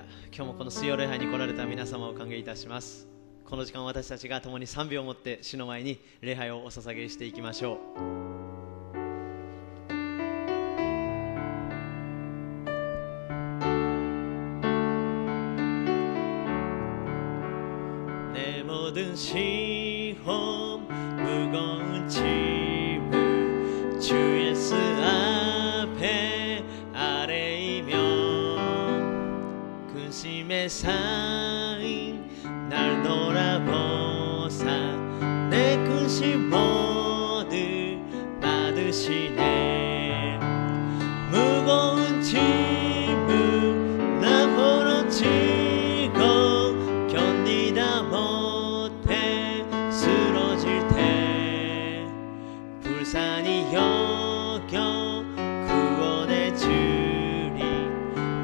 ヤ、今日もこの水曜礼拝に来られた皆様を歓迎いたします。この時間、私たちが共に賛美を持って主の前に礼拝をお捧げしていきましょう。내 모든 시험 무거운 짐을 주 예수 앞에 아뢰이며 근심에 쌓인 날 돌아보사 내 근심 모두 받으시네. 무거운 짐을 나 홀로 지고 견디다 못해 쓰러질 때 불쌍히 여겨 구원해 주리.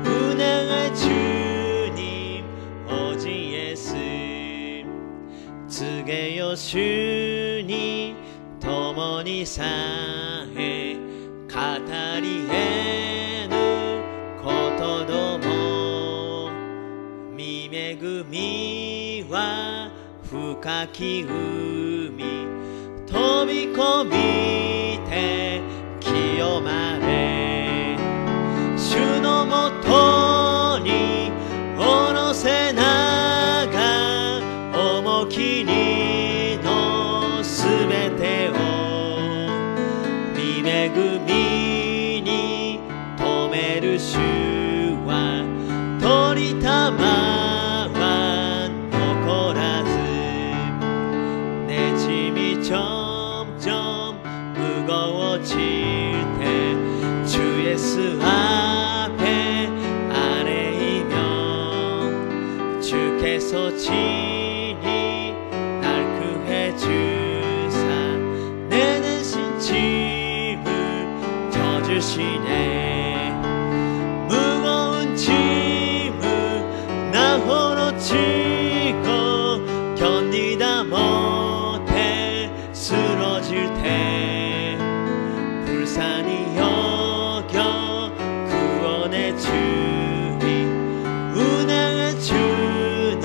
운행할 주님 오직 예수. 告げよ主に共にさえ語り得ぬことども。見恵みは深き海飛び込みて清まれ。主のもとに下ろせなが重き荷のすべてを見恵みに止める主は取りたまは残らず。ねじみちょんちょん無ご落ちて主イエス앞에 아뢰이며 주께서 친히 날 구해 주사 내 내신 짐을 져주시네. 무거운 짐을 나 홀로 지고 견디다 못해 쓰러질 때 불쌍히 여겨 구원해 주리. 운행할 주님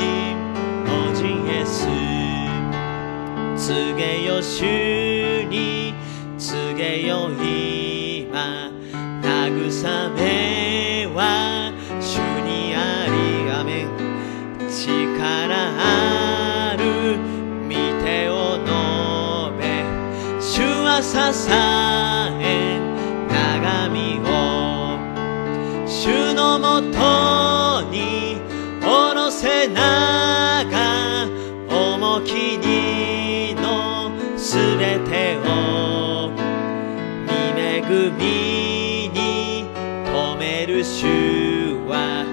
오직 예수. 告げよ主に告げよ今慰めは主にあり。アメン。力ある御手を述べ主は支え長みを主のもとに下ろせなが重き荷のすべてを見恵みに止める主は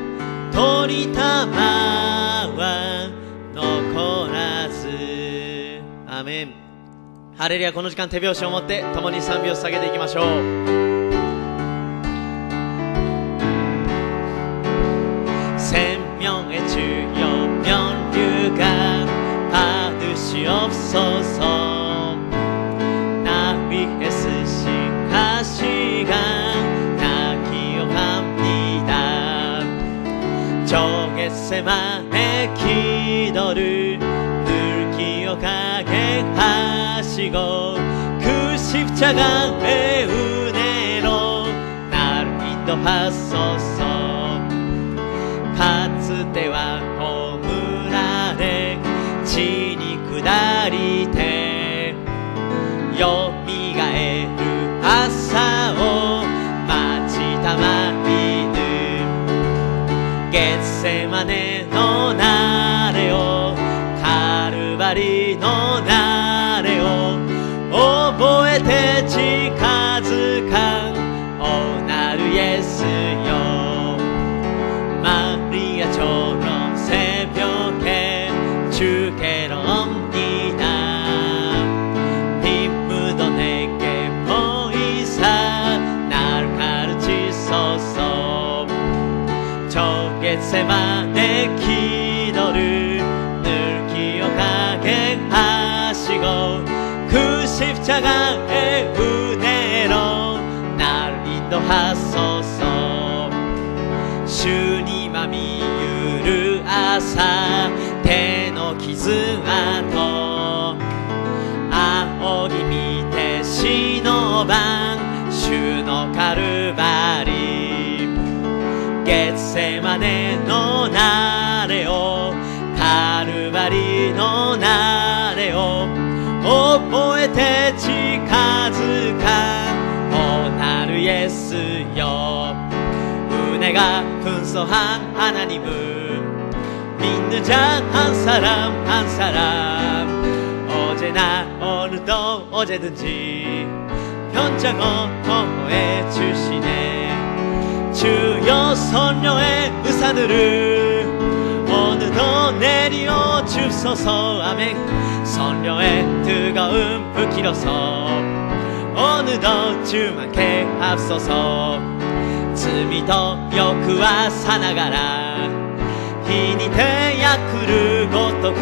取りたまは残らず。アーメン。ハレルヤ。この時間手拍子を持って共に賛美を捧げていきましょう。생명의 주여 면류가 받으시옵소서. 나 위해 쓰신 가시가 나 기억합니다. 저 겟세마네 기도를 늘 기억하게 하시고 그 십자가의 은혜로 나를 인도하소서. かつては葬られ地に下りてよみがえる朝を待ちたまいる。ゲッセマネのなれをカルバリのなれを覚えて近づかおなるイエスよ。마리아처럼 새벽에 주께로 옵니다. 빗 묻어 내게 보이사 날 가르치소서. 저 겟세마네 기도를 늘 기억하게 하시고 그 십자가의 은혜로 날 인도하소서. 주님 맘이 種のなれをカルバリのなれを覚えて近づかおなるイエスよ은혜가 풍성한 하나님은 믿는 자 한 사람 한 사람 어제나 오늘도 언제든지 현장을 허무해 주시네 주여 선녀의 의사들을 어느덧 내리어 주소서 아멘 선녀의 뜨거운 불길어서 어느덧 주만께 앞서서罪と欲はさながら火にて焼くるごとく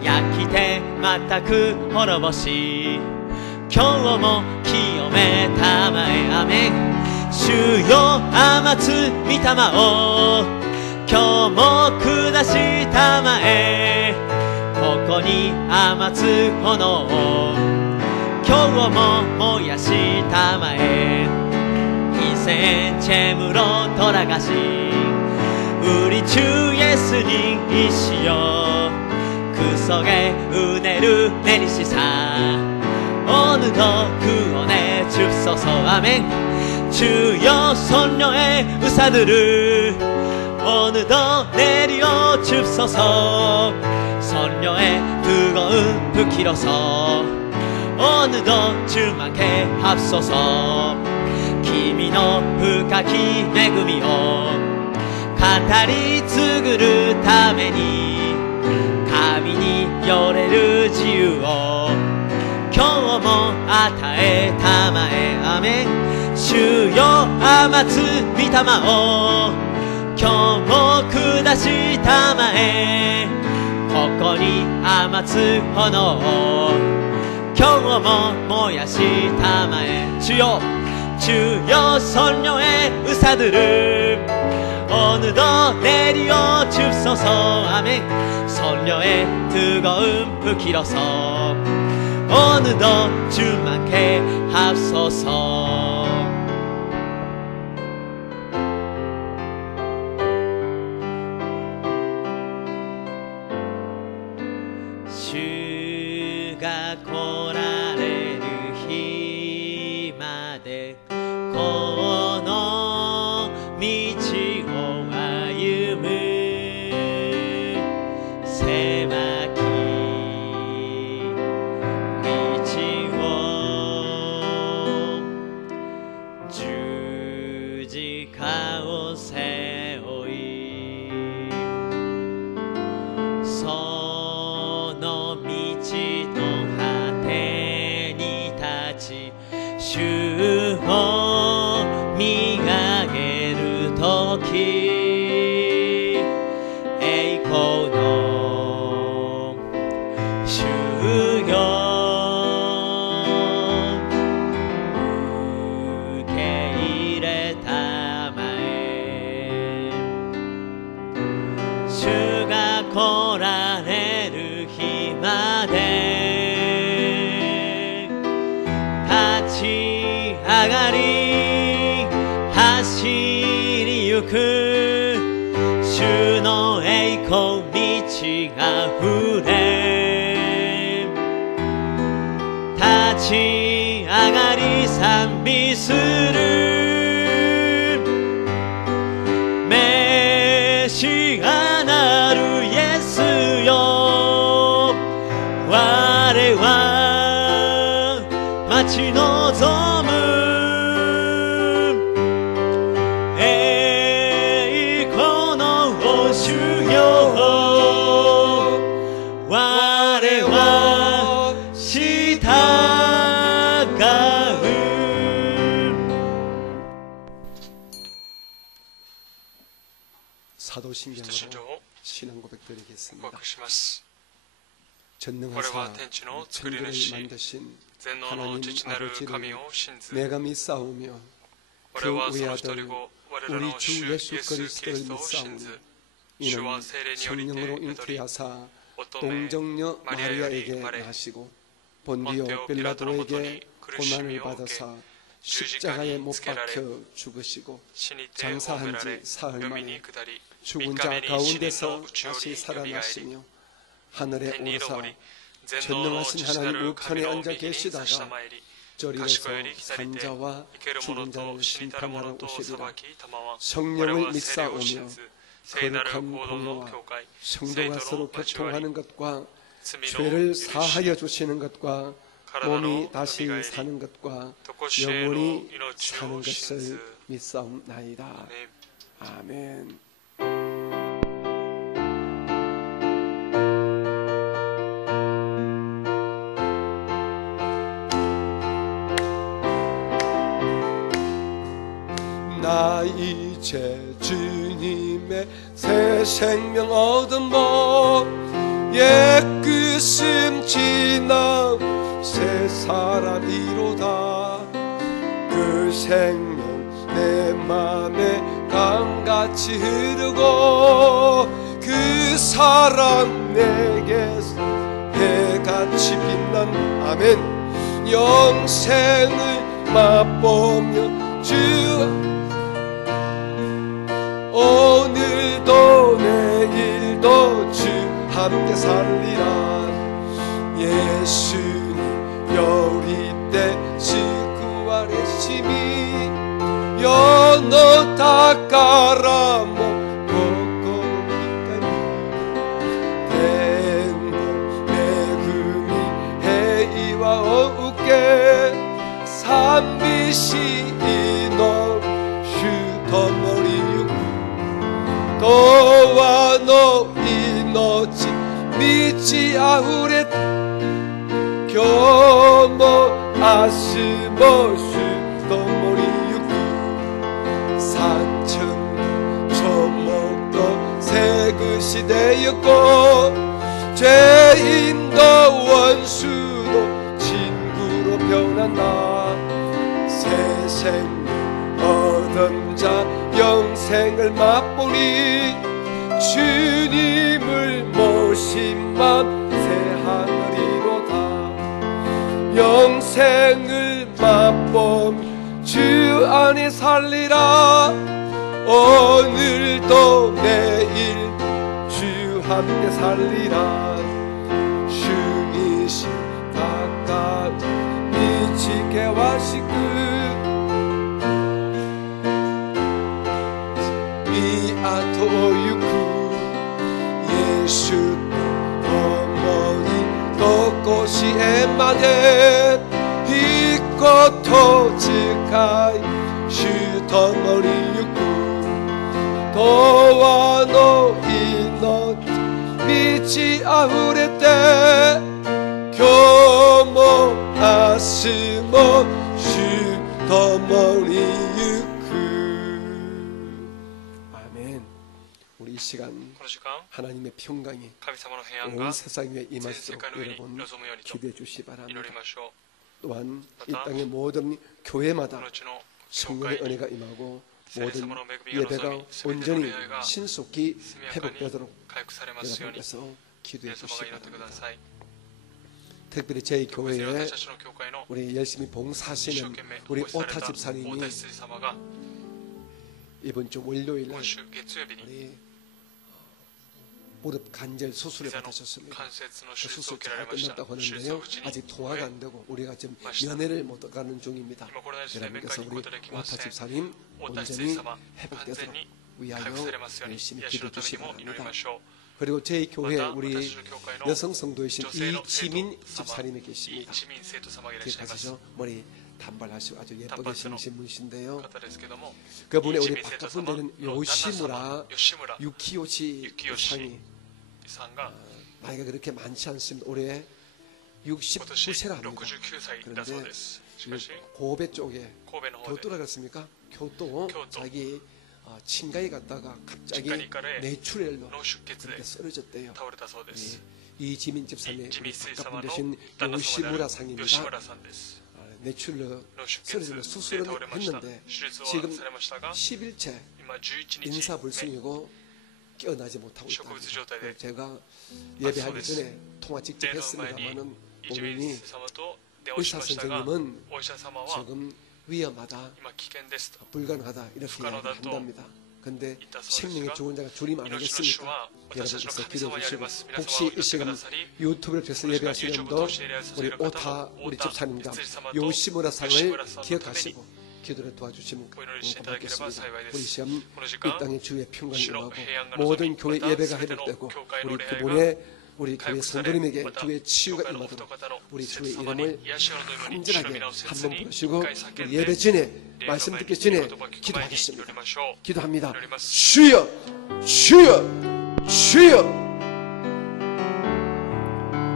焼きて全く滅ぼし今日も清めたまえアメン主よ甘つ御霊を今日も下したまえここに甘つ炎を今日も燃やしたまえ인생 재물로 돌아가신 우리 주 예수님이시여 그 속에 은혜를 내리시사 어느덧 구원해 주소서 아멘 주여 선녀의 의사들을 어느덧 내려 주소서 선녀의 뜨거운 불길어서 어느덧 주만께 앞서서君の深き恵みを語り継ぐるために神によれる自由を今日も与えたまえアメン主よ甘つ御霊を今日も下したまえここに甘つ炎を今日も燃やしたまえ主よ주여 선녀의 의사들을 어느덧 내리어 주소서 아멘 선녀의 뜨거운 불길어서 어느덧 주만께 앞서서 주가来られる日までこの道を歩む狭き道を十字架を背負いその道の果てに立ち主を見上げるとき栄光の主よ受け入れたまえ主が来られる日まで立ち上がり走りゆく主の栄光道が触れ立ち上がり賛美するメシアなるイエスよ我は待ち望む栄光の主よ我は従う 사도신경으로 신앙 고백드리겠습니다. 告白します。 전능하사 천지를 만드신 하나님 아버지를 내가 믿사오며 그 외아들 우리 주 예수 그리스도를 믿사오니 이는 성령으로 잉태하사 동정녀 마리아에게 나시고 본디오 빌라도에게 고난을 받으사 십자가에 못 박혀 죽으시고 장사한 지 사흘 만에 죽은 자 가운데서 다시 살아나시며 하늘에 오르사 전능하신 하나님 우편에 앉아 계시다가 저리로서 산자와 죽은 자를 심판하러 오시리라. 성령을 믿사오며 거룩한 공로와 성도가 서로 교통하는 것과 죄를 사하여 주시는 것과 몸이 다시 사는 것과 영원히 사는 것을 믿사옵나이다. 아멘. 나 이제 주님의 새 생명 얻은 몸옛 끝은 지나 새 사람이로다. 그 생명 내 맘에 강같이 흐르고 그 사랑 내게서 해같이 빛난 아멘. 영생을 맛보며 주 오늘도 내일도 주 함께 살리라. 예수님 여리 때 지구아래 심히 연어 닦아라 먹고 대행복 매금이 해이와 어우게 산비시 이너 슈터머리 너와 너 이너지 믿지 아우렛 교모 아스모 슈터머리 육구 산천 초목도 새그시 되었고 죄인도 원수도 친구로 변한다. 새 생명 얻은 자 영생을 맛보니 주님을 모신 맘 새하늘이로다. 영생을 맛보니 주 안에 살리라. 오늘도 내일 주 함께 살리라. 주이신 가까운 미치게와 시그 미아토유쿠 예수 어머니 도코시 엠마데 히코토 지카이 슈토머리 유쿠 도와노 이노 미치 아후레테 교모 아스모 슈토머리 유쿠. 우리 이 시간 하나님의 평강이 온 세상 위에 임하시도록 여러분 기도해 주시기 바랍니다. 또한 이 땅의 모든 교회마다 성령의 은혜가 임하고 모든 예배가 온전히 신속히 회복되도록 여러분께서 기도해 주시기 바랍니다. 특별히 저희 교회에 우리 열심히 봉사하시는 우리 오타 집사님이 이번 주 월요일날 우리 무릎 관절 수술을 받으셨습니다. 그 수술 잘 끝났다고 하는데요, 아직 통화가 안 되고 우리가 지금 면회를 못 가는 중입니다. 여러분께서 우리 오타 집사님 온전히 회복되도록 위하여 열심히 기도해 주시기 바랍니다. 그리고 저희 교회 우리 여성 성도이신 이지민 집사님이 계십니다. 뒤에 가시죠. 머리 단발하시고 아주 예쁘게 생기신 분이신데요, 그분의 우리 바깥분 되는 요시무라 유키요시 상이 나이가 그렇게 많지 않습니다. 올해 69세라 합니다. 그런데 고베 쪽에 교토라 그랬습니까? 교토 자기 친가에 갔다가 갑자기 뇌출혈로 그렇게 쓰러졌대요. 이 지민 집사님 우리 바깥분 되신 요시무라 상입니다. 뇌출혈로 쓰러지는 수술은 했는데 지금 10일째 인사불성이고 깨어나지 못하고 있다. 제가 예배하기 전에 통화 직접 했습니다만은 본인이 의사 선생님은 지금 위험하다, 불가능하다 이렇게 이야기한답니다. 근데 생명의 죽은 자가 주님 아니겠습니까? 여러분께서 기도해 주시고 혹시 이 시간 유튜브를 통해서 예배하시는 분도 우리 오타 우리 집사님과 요시무라 상을 기억하시고 기도를 도와주시면 고맙겠습니다. 우리 시험 이 땅에 주의 평강이 임하고 모든 교회 예배가 회복되고 우리 그분의 우리 교회 성도님에게 주의 치유가 임하도록 우리 주의 이름을 간절하게 한번 부르시고 예배 전에 말씀 듣기 전에 기도하겠습니다. 기도합니다. 주여 주여 주여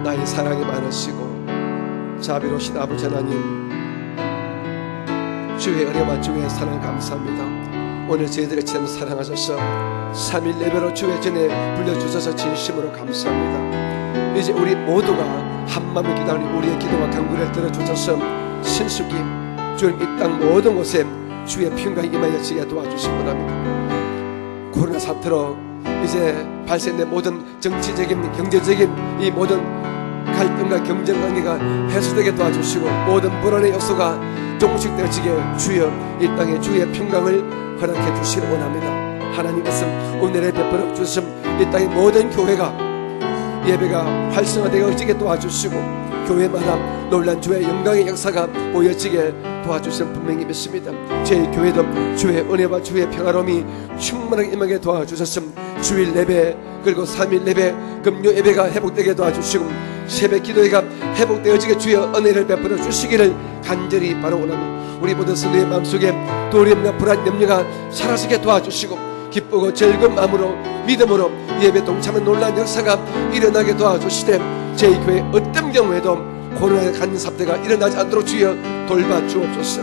나의 사랑이 많으시고 자비로우신 아버지 하나님 주의 은혜와 주의 사랑 감사합니다. 오늘 저희들의 참 사랑하셔서 3일 예배로 주의 전에 불러주셔서 진심으로 감사합니다. 이제 우리 모두가 한마음을 기도하니 우리의 기도와 간구를 들어주셔서 신속히 주님 이 땅 모든 곳에 주의 평강이 임하여지게 도와주시기 바랍니다. 코로나 사태로 이제 발생된 모든 정치적인 경제적인 이 모든 갈등과 경쟁 관계가 해소되게 도와주시고 모든 불안의 요소가 조금씩 되어지게 주여 이 땅에 주의 평강을 허락해 주시기 원합니다. 하나님께서 은혜를 베풀어 주심 이 땅의 모든 교회가 예배가 활성화되어지게 도와주시고 교회마다 놀란 주의 영광의 역사가 보여지게 도와주시면 분명히 믿습니다. 저희 교회도 주의 은혜와 주의 평화로움이 충만하게 임하게 도와주셨음 주일 예배 그리고 3일 예배 금요 예배가 회복되게 도와주시고 새벽 기도회가 회복되어지게 주여 은혜를 베풀어 주시기를 간절히 바라오나니 우리 모든 성도의 마음속에 두려움과 불안 염려가 사라지게 도와주시고 기쁘고 즐거운 마음으로 믿음으로 예배 동참한 놀라운 역사가 일어나게 도와주시되 저희 교회 어떤 경우에도 코로나 간사태가 일어나지 않도록 주여 돌봐 주옵소서.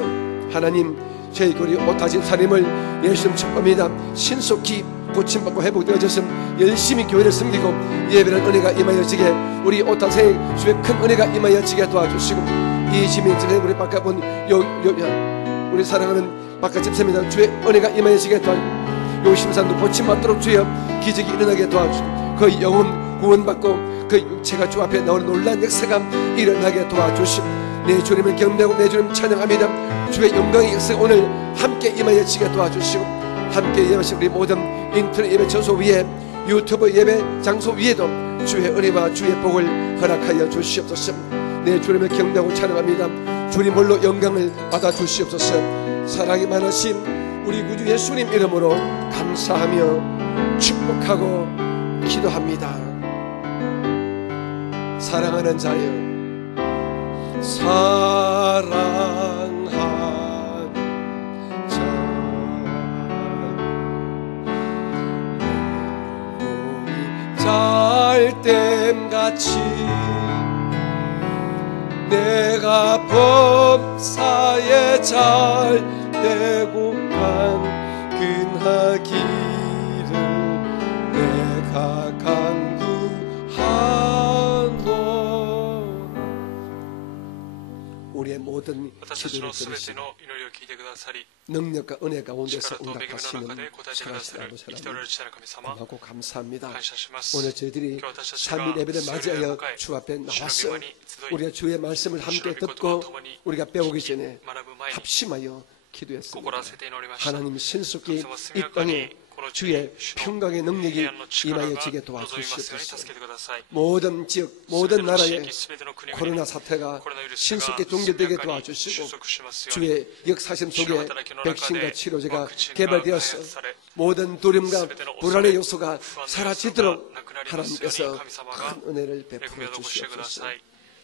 하나님 저희 교회 오타집 사님을 예수님 축복합니다. 신속히 고침받고 회복되어졌음 열심히 교회를 섬기고 예배는 은혜가 임하여지게 우리 오타세 주의 큰 은혜가 임하여지게 도와주시고 이지민 집에 우리 바깥분 우리 사랑하는 바깥 집사입니다. 주의 은혜가 임하여지게 도와주시고 요심산도 고침받도록 주여 기적이 일어나게 도와주시고 그 영혼 구원받고 그 육체가 주 앞에 나오는 놀라운 역사가 일어나게 도와주시고 내 주님을 경배하고 내 주님 찬양합니다. 주의 영광의 역사가 오늘 함께 임하여지게 도와주시고 함께 예배하신 우리 모든 인터넷 예배 장소 위에 유튜브 예배 장소 위에도 주의 은혜와 주의 복을 허락하여 주시옵소서. 내 주님을 경배하고 찬양합니다. 주님 홀로 영광을 받아 주시옵소서. 사랑이 많으신 우리 구주 예수님 이름으로 감사하며 축복하고 기도합니다. 사랑하는 자여 사랑하는 자 잘됨같이 내가 범사에 잘되고 근하기를 내가 간구하노. 우리의 모든 기도를 들으시고 능력과 은혜 가운데서 응답하시는 살아계신 아버지 하나님 고맙고 감사합니다. 오늘 저희들이 3일 예배를 맞이하여 주 앞에 나왔어 우리가 주의 말씀을 함께 듣고 우리가 배우기 전에 합심하여 기도했습니다. 하나님 신속히 이 땅에 주의 평강의 능력이 임하여지게 도와주시옵소서. 모든 지역 모든 나라에 코로나 사태가 신속히 종결되게 도와주시고 주의 역사심 속에 백신과 치료제가 개발되어서 모든 두려움과 불안의 요소가 사라지도록 하나님께서 큰 은혜를 베풀어 주시옵소서.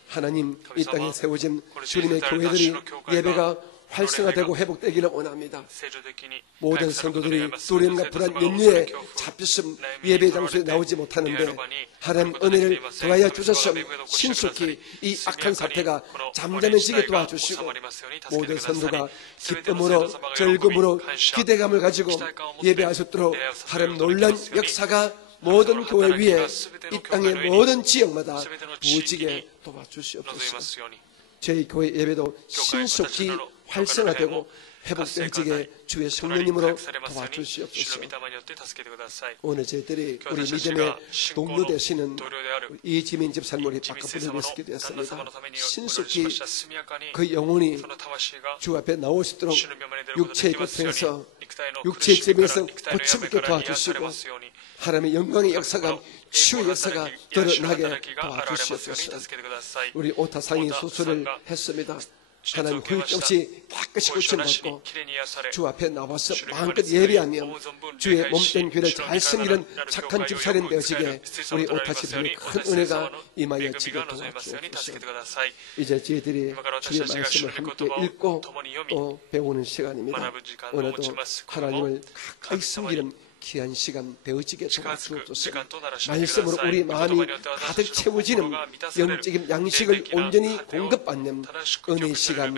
하나님 이 땅에 세워진 주님의 교회들이 예배가 활성화되고 회복되기를 원합니다. 모든 성도들이 두려움과 불안 염려에 잡혔음 예배 장소에 나오지 못하는데 하나님 은혜를 더하여 주셔서 신속히 이 악한 사태가 잠잠해지게 도와주시고 모든 성도가 기쁨으로 즐거움으로 기대감을 가지고 예배하셨도록 하나님 놀란 역사가 모든 교회 위에 이 땅의 모든 지역마다 부어지게 도와주시옵소서. 저희 교회 예배도 신속히 활성화되고 회복되어지게 주의 성령님으로 도와주시옵소서. 오늘 저희들이 우리 믿음의 동료 되시는 이지민 집사님 우리 바깥분을 뵙게 되었습니다. 신속히 그 영혼이 주 앞에 나올 수 있도록 육체의 고통에서 육체의 집에서 고침있게 도와주시고 하나님의 영광의 역사가 치유의 역사가 드러나게 도와주시옵소서. 우리 오타상이 수술을 했습니다. 하나님 후유증 없이 깨끗이 고침받고 주 앞에 나와서 마음껏 예배하며 주의 몸된 교회를 잘 섬기는 착한 집사님 되어지게 우리 오타 집사님의 큰 은혜가 임하여지게 도와주옵소서. 이제 저희들이 주의 말씀을 함께 읽고 또 배우는 시간입니다. 오늘도 하나님을 가까이 섬기는 귀한 시간 되어지게 도와주옵소서. 말씀으로 우리 마음이 가득 채워지는 영적인 양식을 온전히 공급받는 은혜의 시간,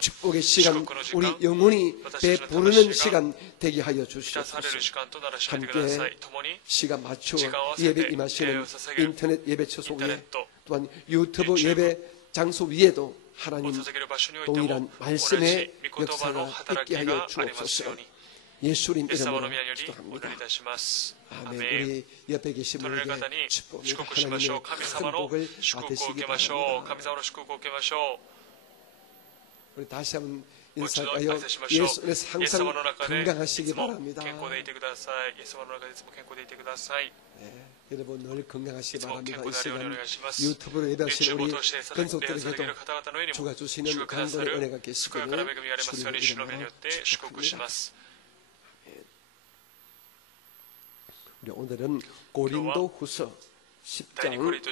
축복의 시간, 우리 영혼이 배부르는 시간 되게 하여 주시옵소서. 함께 시간 맞춰 예배 임하시는 인터넷 예배 처소 위에 또한 유튜브 예배 장소 위에도 하나님 동일한 말씀의 역사가 있게 하여 주옵소서. 예수님 이름으로 기도합니다. 아멘. 우리 옆에 계신 분에게 축복합니다. 하나님의 큰 복을 받으시기 바랍니다. 우리 다시 한번 인사할까요? 예수 안에서 항상 건강하시기 바랍니다. 네, 여러분 늘 건강하시기 바랍니다. 이 시간 유튜브로 예배하시는 우리 근속들에게도 주가 주시는 강건의 은혜가 계시기를 주님의 이름으로 축복합니다. 우리 오늘은 고린도 후서 10장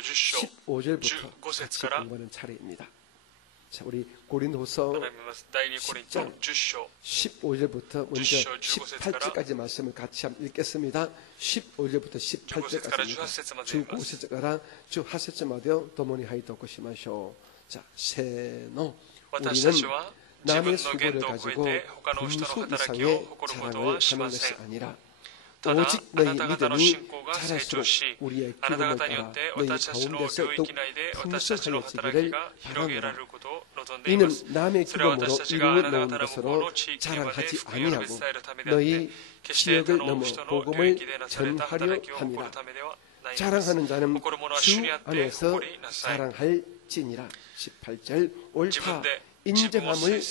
15절부터 같이 공부하는 차례입니다. 자, 우리 고린도 후서 10장 15절부터 먼저 18절까지 말씀을 같이 한번 읽겠습니다. 15절부터 18절까지입니다. 주 고세자가라 주 하세자마되어 도모니 하이토 고시마쇼. 자, 세노. 우리는 남의 수고를 가지고 분수 이상의 자랑을 하는 것이 아니라 오직 너희 믿음이 자랄수록 우리의 기쁨을 따라 너희 가운데서 더욱 풍성하여지기를 바라노라. 이는 남의 기쁨으로 이루어놓은 것으로 자랑하지 아니하고 너희 지역을 넘어 복음을 전하려 함이라. 자랑하는 자는 주 안에서 자랑할지니라. 18절 옳다 인정함을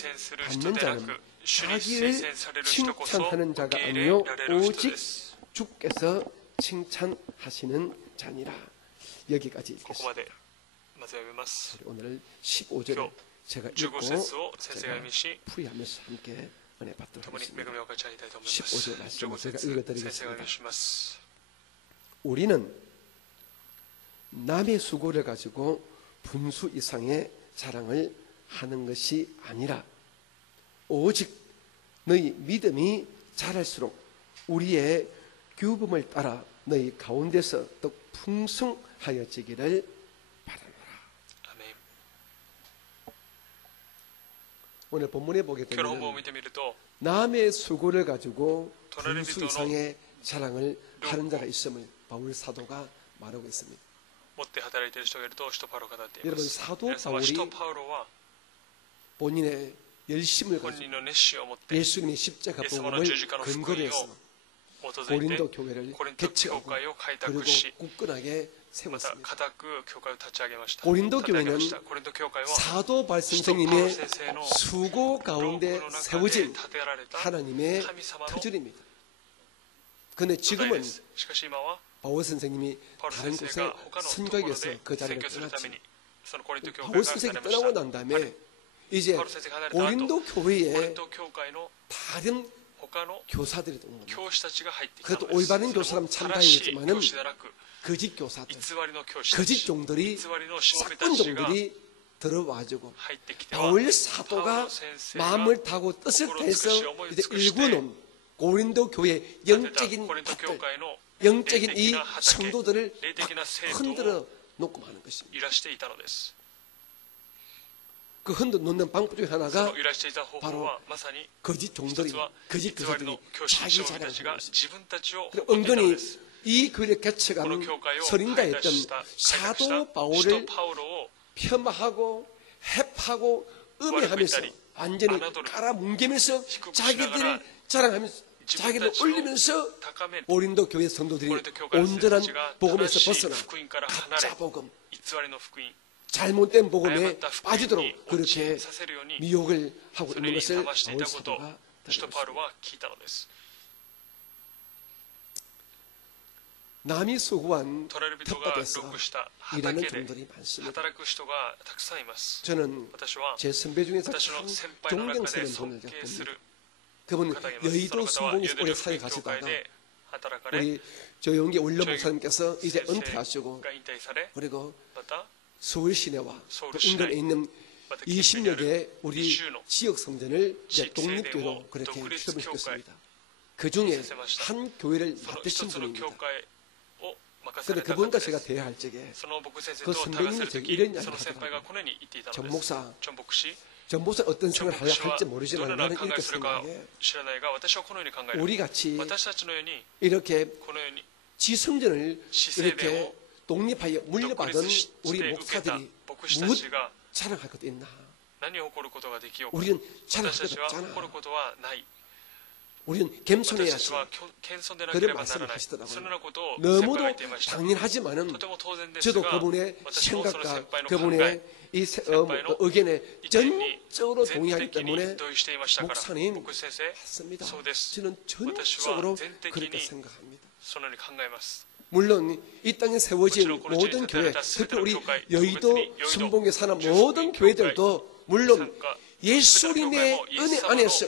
받는 자는 자기를 칭찬하는 자가 아니요 오직 주께서 칭찬하시는 자니라. 여기까지 읽겠습니다. 오늘 15절을 제가 읽고 제가 풀이하면서 함께 은혜 받도록 하겠습니다. 15절 말씀을 제가 읽어드리겠습니다. 우리는 남의 수고를 가지고 분수 이상의 자랑을 하는 것이 아니라 오직 너희 믿음이 자랄수록 우리의 규범을 따라 너희 가운데서 더 풍성하여지기를 바라노라. 아멘. 오늘 본문에 보게 되면 남의 수고를 가지고 분수 이상의 자랑을 하는 자가 있음을 바울 사도가 말하고 있습니다. 여러분 사도 바울이 본인의 열심을 가지고 예수님의 십자가 복음을 근거로 해서 고린도 교회를 개척하고 그리고 굳건하게 세웠습니다. 고린도 교회는 사도 바울 선생님의 수고 가운데 세워진 하나님의 터전입니다. 그런데 지금은 바울 선생님이 다른 곳에 선교하기 위해서 그 자리를 떠났지. 바울 선생님이 떠나고 난 다음에 이제 고린도 교회에 다른 교사들이 오는 겁니다. 그래도 올바른 교사라면 참 다행이지만은 거짓 교사들, 거짓 종들이, 싹군 종들이 들어와주고 바울 사도가 마음을 타고 뜻을 다해서 이제 일구는 고린도 교회의 영적인 밭들, 영적인 이 성도들을 흔들어 놓고 마는 것입니다. 그 흔들어 놓는 방법 중에 하나가 바로 거짓 종들이, 거짓 교사들이 자기 자랑을 하는 것입니다. 은근히 이 교회를 개척하는 선인자였던 사도 바울을 폄하하고 해파하고 음해하면서 완전히 깔아뭉개면서 자기들을 자랑하면서 자기를 올리면서 고린도 교회 성도들이 온전한 복음에서 벗어나 가짜 복음, 잘못된 복음에 빠지도록 그렇게 미혹을 하고 있는 것을 바울 사도가 들었습니다. 남이 수고한 텃밭에서 일하는 종들이 많습니다. 저는 제 선배 중에서 참 존경스러운 분을 봅니다. 그분 여의도 순봉에서 오래 사회 가시다가 우리 조영기 원로 목사님께서 이제 은퇴하시고 그리고 서울 시내와 또 인근에 있는 20여 개의 우리 지역 성전을 이제 독립교회로 그렇게 협업시켰습니다. 그 중에 한 교회를 맡으신 분입니다. 그런데 그분과 제가 대화할 적에 그 선배님이 제가 이런 이야기를 하더라고요. 정 목사 어떤 생각을 할지 모르지만 나는 이렇게 생각해. 우리같이 이렇게 지성전을 이렇게 독립하여 물려받은 우리 목사들이 무엇 자랑할 것도 있나? 우리는 자랑할 것 없잖아. 우리는 겸손해야지. 그런 말씀을 하시더라고요. 너무도 당연하지만은 저도 그분의 생각과 그분의 이 의견에 전적으로 동의하기 때문에 목사님 맞습니다. 저는 전적으로 그렇게 생각합니다. 물론 이 땅에 세워진 모든 교회, 특히 우리 여의도 순봉에 사는 모든 교회들도 물론 예수님의 은혜 안에서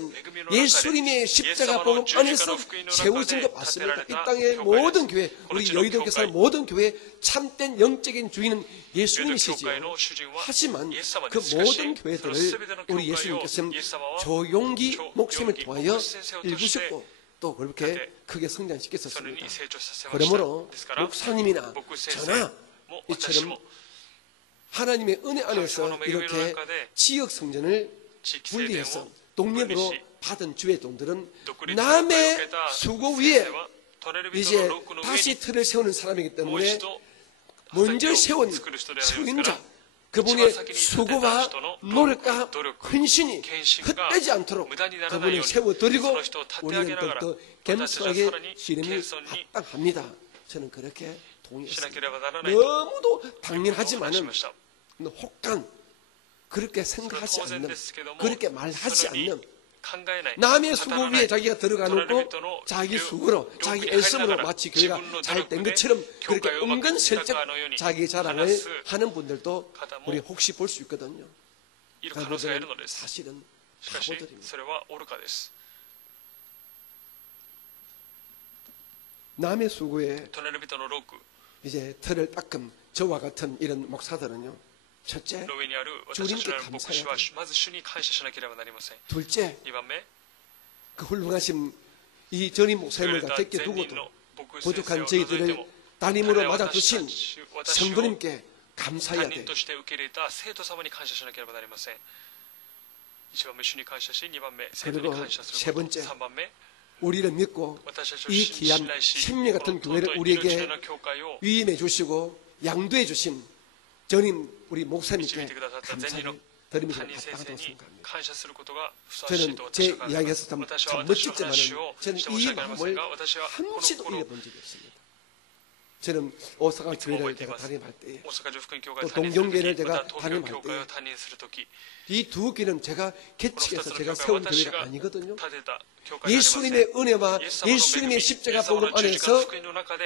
예수님의 십자가 복음 안에서 세워진 것 맞습니다. 이 땅의 모든 교회, 우리 여의도에 사는 모든 교회 참된 영적인 주인은 예수님이시지요. 하지만 그 모든 교회들을 우리 예수님께서는 조용기 목숨을 통하여 일구셨고 또 그렇게 크게 성장시켰었습니다. 그러므로 목사님이나 저나 이처럼 하나님의 은혜 안에서 이렇게 지역 성전을 분리해서 독립으로 받은 주의 종들은 남의 수고 위에 이제 다시 틀을 세우는 사람이기 때문에 먼저 세운 성인자 그분의 수고와 노력과 헌신이 헛되지 않도록 그분을 세워드리고 우리는 더욱더 겸손하게 실행이 합당합니다. 저는 그렇게 동의했습니다. 너무도 당연하지만은 혹간 그렇게 생각하지 않는, 그렇게 말하지 않는, 남의 수고 위에 자기가 들어가 놓고 자기 수고로, 자기 애씀으로 마치 교회가 잘 된 것처럼 그렇게 은근슬쩍 자기 자랑을 하는 분들도 우리 혹시 볼 수 있거든요. 그분들은 사실은 바보들입니다. 남의 수고에 이제 털을 닦음 저와 같은 이런 목사들은요. 첫째, 주님께 감사해야 돼요. 둘째, 그 훌륭하신 이 전임 목사님을 곁에 두고도 부족한 저희들을 담임으로 맞아주신 성도님께 감사해야 돼요. 그리고 세 번째, 우리를 믿고 이 귀한 생명 같은 교회를 우리에게 위임해 주시고 양도해 주신 전임 우리 목사님께 감사를 드리면서 합당하다고 생각합니다. 저는 제 이야기에서 참 멋지지만 저는 이 마음을 한시도 잃어본 적이 없습니다. 저는 오사카 교회를 제가 담임할 때에 또 동경교회를 제가 담임할 때에 이 두 교회는 제가 개척해서 제가 세운 교회가 아니거든요. 예수님의 은혜와 예수님의 십자가 복음 안에서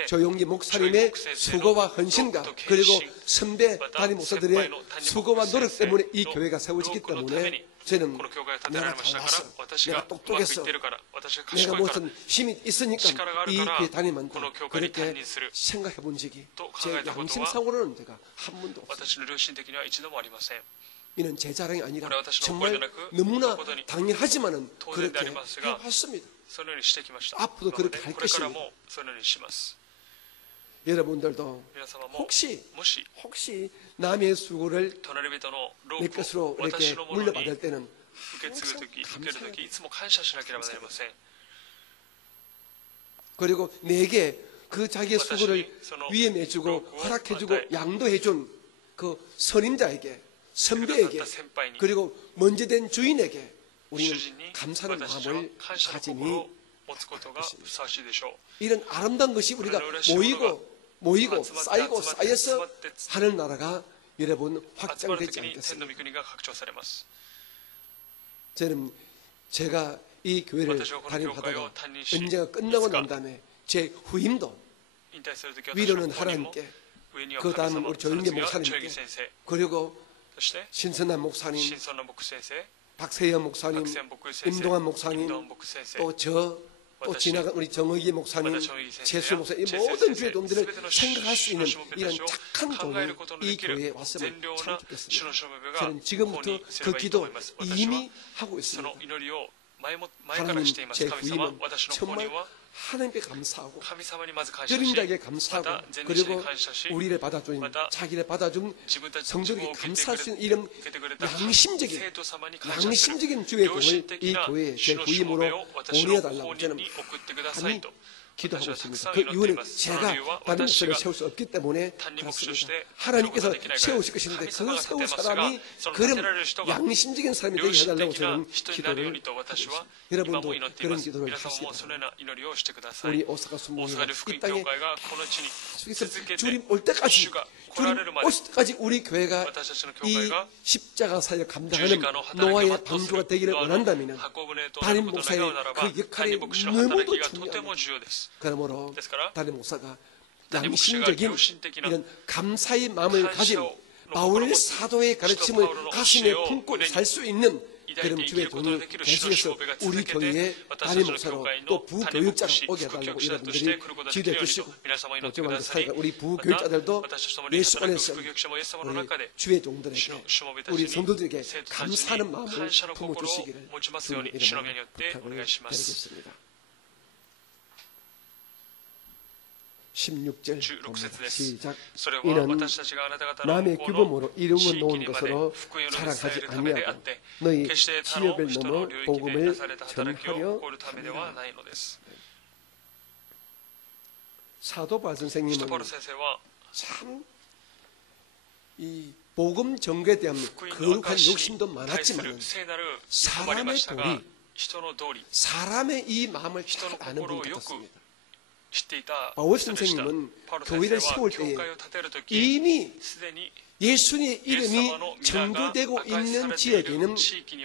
조용기 목사님의 수고와 헌신과 그리고 선배 담임 목사들의 수고와 노력 때문에 이 교회가 세워지기 때문에 저는 내가 잘났어, 내가 똑똑했어, 내가 무슨 힘이 있으니까 이 교회 다니면다 그렇게 생각해 본 적이 제 양심상으로는 제가 한 번도 없습니다. 이는 제 자랑이 아니라 정말 너무나 당연하지만은 그렇게 해왔습니다. 앞으로도 그렇게 할 것입니다. 여러분들도 혹시 남의 수고를 내 것으로 이렇게 물려받을 때는 감사해요. 그리고 내게 그 자기의 수고를 위임해주고 허락해주고 양도해준 그 선임자에게 선배에게 그리고 먼저 된 주인에게 우리는 감사하는 마음을 가짐이 이런 아름다운 것이 우리가 모이고 쌓여서 하늘 나라가 여러분 확장되지 않겠습니까? 저는 제가 이 교회를 담임하다가 은혜가 끝나고 난 다음에 제 후임도 위로는 하나님께, 그 다음 우리 조영계 목사님께, 그리고 신선한 목사님, 박세현 목사님, 임동환 목사님, 또 지나간 우리 정의기 목사님, 최수 목사님, 이 모든 주의 종들을 생각할 수 있는 이런 착한 종이 이 교회에 왔으면 참 좋겠습니다. 저는 지금부터 그 기도 이미 하고 있습니다. 하나님, 제 후임은 정말 하나님께 감사하고 드린 자에게 감사하고 그리고 우리를 받아준, 자기를 받아준 성도에게 감사할 수 있는 이런 양심적인 주의 종을 이 교회에 제 후임으로 보내달라고 저는 많이 기도하고 있습니다. 그 이유는 제가 다른 목사를 세울 수 없기 때문에 그렇습니다. 하나님께서 세우실 것인데 그 세울 사람이 그런 양심적인 사람이 되게 해달라고 저는 기도를 하고 있습니다. 여러분도 그런 기도를 하시기 바랍니다. 우리 오사카 순복음회가 이 땅에 계속해서 주님 올 때까지 우리 교회가 이 십자가 사역을 감당하는 노아의 방주가 되기를 원한다면 담임 목사의 그 역할이 너무도 중요합니다. 그러므로 담임 목사가 양심적인 이런 감사의 마음을 가진 바울 사도의 가르침을 가슴에 품고 살 수 있는 그런 주의 종이 계속해서 우리 교회의 담임 목사로 또 부교육자로 오게 해달라고 여러분들이 기도해 주시고 또 우리 부교육자들도 예수 안에서 우리 주의 종들에게 우리 성도들에게 감사하는 마음을 품어주시기를 주님의 이름으로 부탁을 드리겠습니다. 16절 시작. 이는 남의 규범으로 이루어 놓은 것으로 자랑하지 아니하고 너희 지역을 넘어 복음을 전하려 합니다. 사도 바울 선생님은 참 이 복음 전개에 대한 거룩한 욕심도 많았지만 사람의 이 마음을 잘 아는 분 같았습니다. 바울 선생님은 교회를 세울 때에 이미 예수님의 이름이 전도되고 있는 지역에는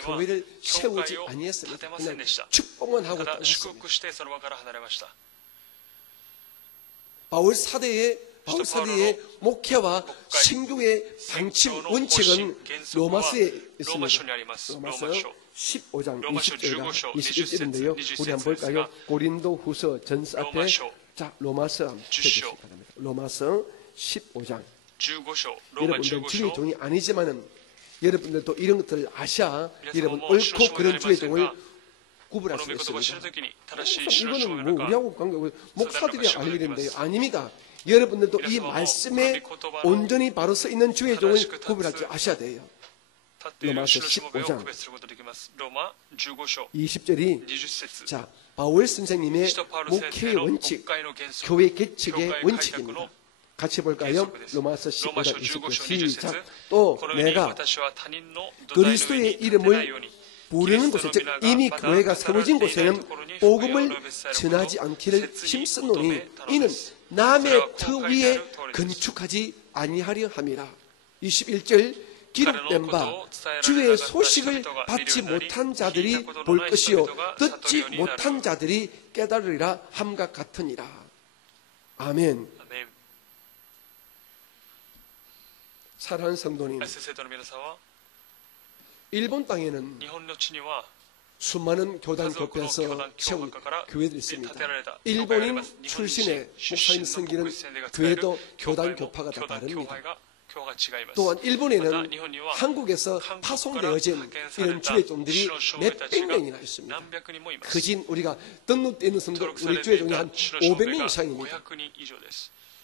교회를 세우지 아니했습니다. 그냥 축복만 하고 떠났습니다. 바울 사대의 목회와 신교의 방침 원칙은 로마서에 있습니다. 로마서 15장 20절과 21절인데요. 우리 한번 볼까요? 고린도 후서 전서 앞에 자 로마서 해주시기 바랍니다. 로마서 15장. 여러분들 주의 종이 아니지만은 여러분들도 이런 것들을 아셔야 여러분 옳고 그런 주의 종을 구분할 수 있습니다. 이거는 뭐 우리하고 관계없고 목사들이 알게 된대요. 아닙니다. 여러분들도 이 말씀에 온전히 바로 서 있는 주의 종을 구분할 줄 아셔야 돼요. 로마서 15장 20절이 자 바울 선생님의 목회의 원칙, 교회 개척의 원칙입니다. 같이 볼까요? 로마서 15장 20절 시작. 또 내가 그리스도의 이름을 부르는 곳에 즉 이미 교회가 세워진 곳에는 복음을 전하지 않기를 힘쓰노니 이는 남의 터 위에 건축하지 아니하려 함이라. 21절 기록된 바 주의 소식을 받지 못한 자들이 볼 것이요 듣지 못한 자들이 깨달으리라 함과 같으니라. 아멘. 사랑하는 성도님, 일본 땅에는 수많은 교단 교회에서 세운 교회들이 있습니다. 일본인 출신의 목사님 섬기는 교회도 교단 교파가 다 다릅니다. 또한 일본에는 한국에서 파송되어진 이런 주의 종들이 몇백 명이나 있습니다. 그진 우리가 등록되어 있는 성도 우리 주의 종이 한 500명 이상입니다.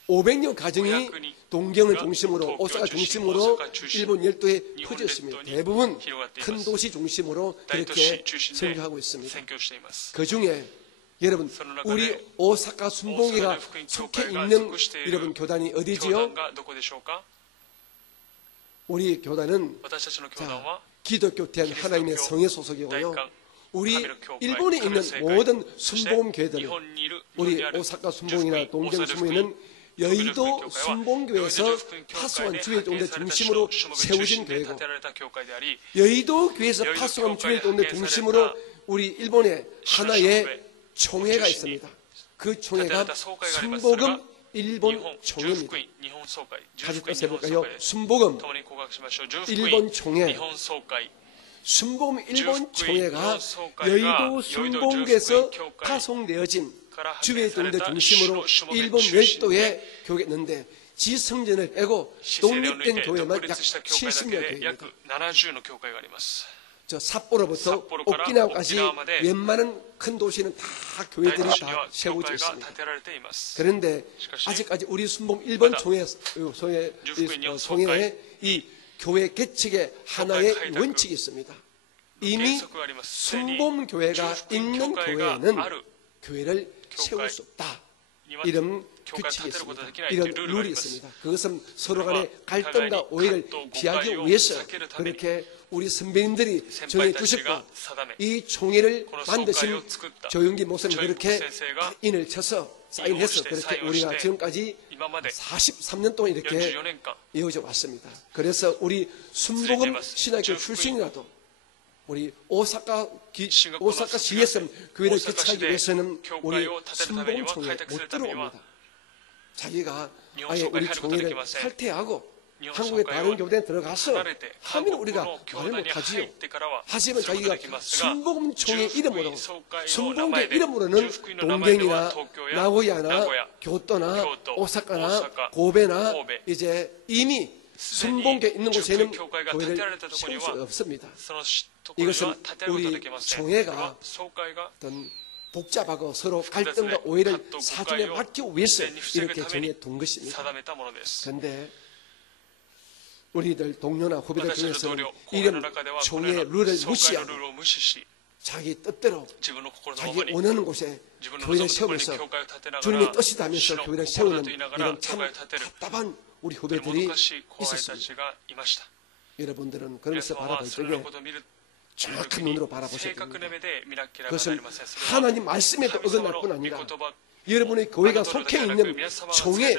500여 가정이 동경을 중심으로 오사카 중심으로 일본 열도에 퍼져 있습니다. 대부분 큰 도시 중심으로 그렇게 선교하고 있습니다. 그 중에 여러분 우리 오사카 순복음회가 속해 있는 여러분 교단이 어디지요? 우리 교단은 자, 기독교 대한 하나님의 성의 소속이고요. 우리 일본에 있는 모든 순복음 교회들은 우리 오사카 순복음이나 동경 순복음에는 여의도 순복음교회에서 파송한 주일동네 중심으로 세워진 교회고 여의도 교회에서 파송한 주일동네 중심으로 우리 일본에 하나의 총회가 있습니다. 그 총회가 순복음 일본 총회입니다. 같이 따서 해볼까요? 순복음 일본 총회. 순복음 일본 총회가 여의도 순복음교회에서 파송되어진 주일동네 중심으로 일본 열도에 교회가 있는데 지성전을 빼고 독립된 교회만 약 70여 교회입니다. 저 삿포로부터 오키나와까지 웬만한 큰 도시는 다 교회들이 다 세워져 있습니다. 그런데 아직까지 우리 순복음 일본 총회의 이 교회 개척의 하나의 원칙이 있습니다. 이미 순복음 교회가 있는 교회에는 교회를 세울 수 없다. 이런 규칙이 있습니다. 이런 룰이 있습니다. 그것은 서로 간의 갈등과 오해를 피하기 위해서 그렇게 우리 선배님들이 정해 주셨고 이 총회를 만드신 조영기 목사님 그렇게 인을 쳐서 사인해서 그렇게 우리가 지금까지 43년 동안 이렇게 이어져 왔습니다. 그래서 우리 순복음 신학교 출신이라도 우리 오사카시에서 교회를 개척하기 위해서는 우리 순복음 총회에 못 들어옵니다. 자기가 아예 우리 총회를 탈퇴하고 한국의 다른 교회에 들어가서 하면 우리가 말을 못하지요. 하지만 자기가 순복음 총회 이름으로 순복음의 이름으로는 동경이나 나고야나 교토나 오사카나 고베나 이제 이미 순복음교회 있는 곳에는 교회를 세울 수 없습니다. 이것은 우리 총회가 어떤 복잡하고 서로 갈등과 오해를 사전에 막기 위해서 이렇게 정해둔 것입니다. 그런데 우리들 동료나 후배들 중에서는 이런 총회 룰을 무시하고 자기 뜻대로 자기 원하는 곳에 교회를 세우면서 주님의 뜻이다면서 교회를 세우는 이런 참 답답한 우리 후배들이 있었습니다. 여러분들은 그런 것을 바라볼 때에 정확한 눈으로 바라보셔야 됩니다. 그것은 하나님 말씀에도 어긋날 뿐 아니라 여러분의 교회가 속해 있는 총회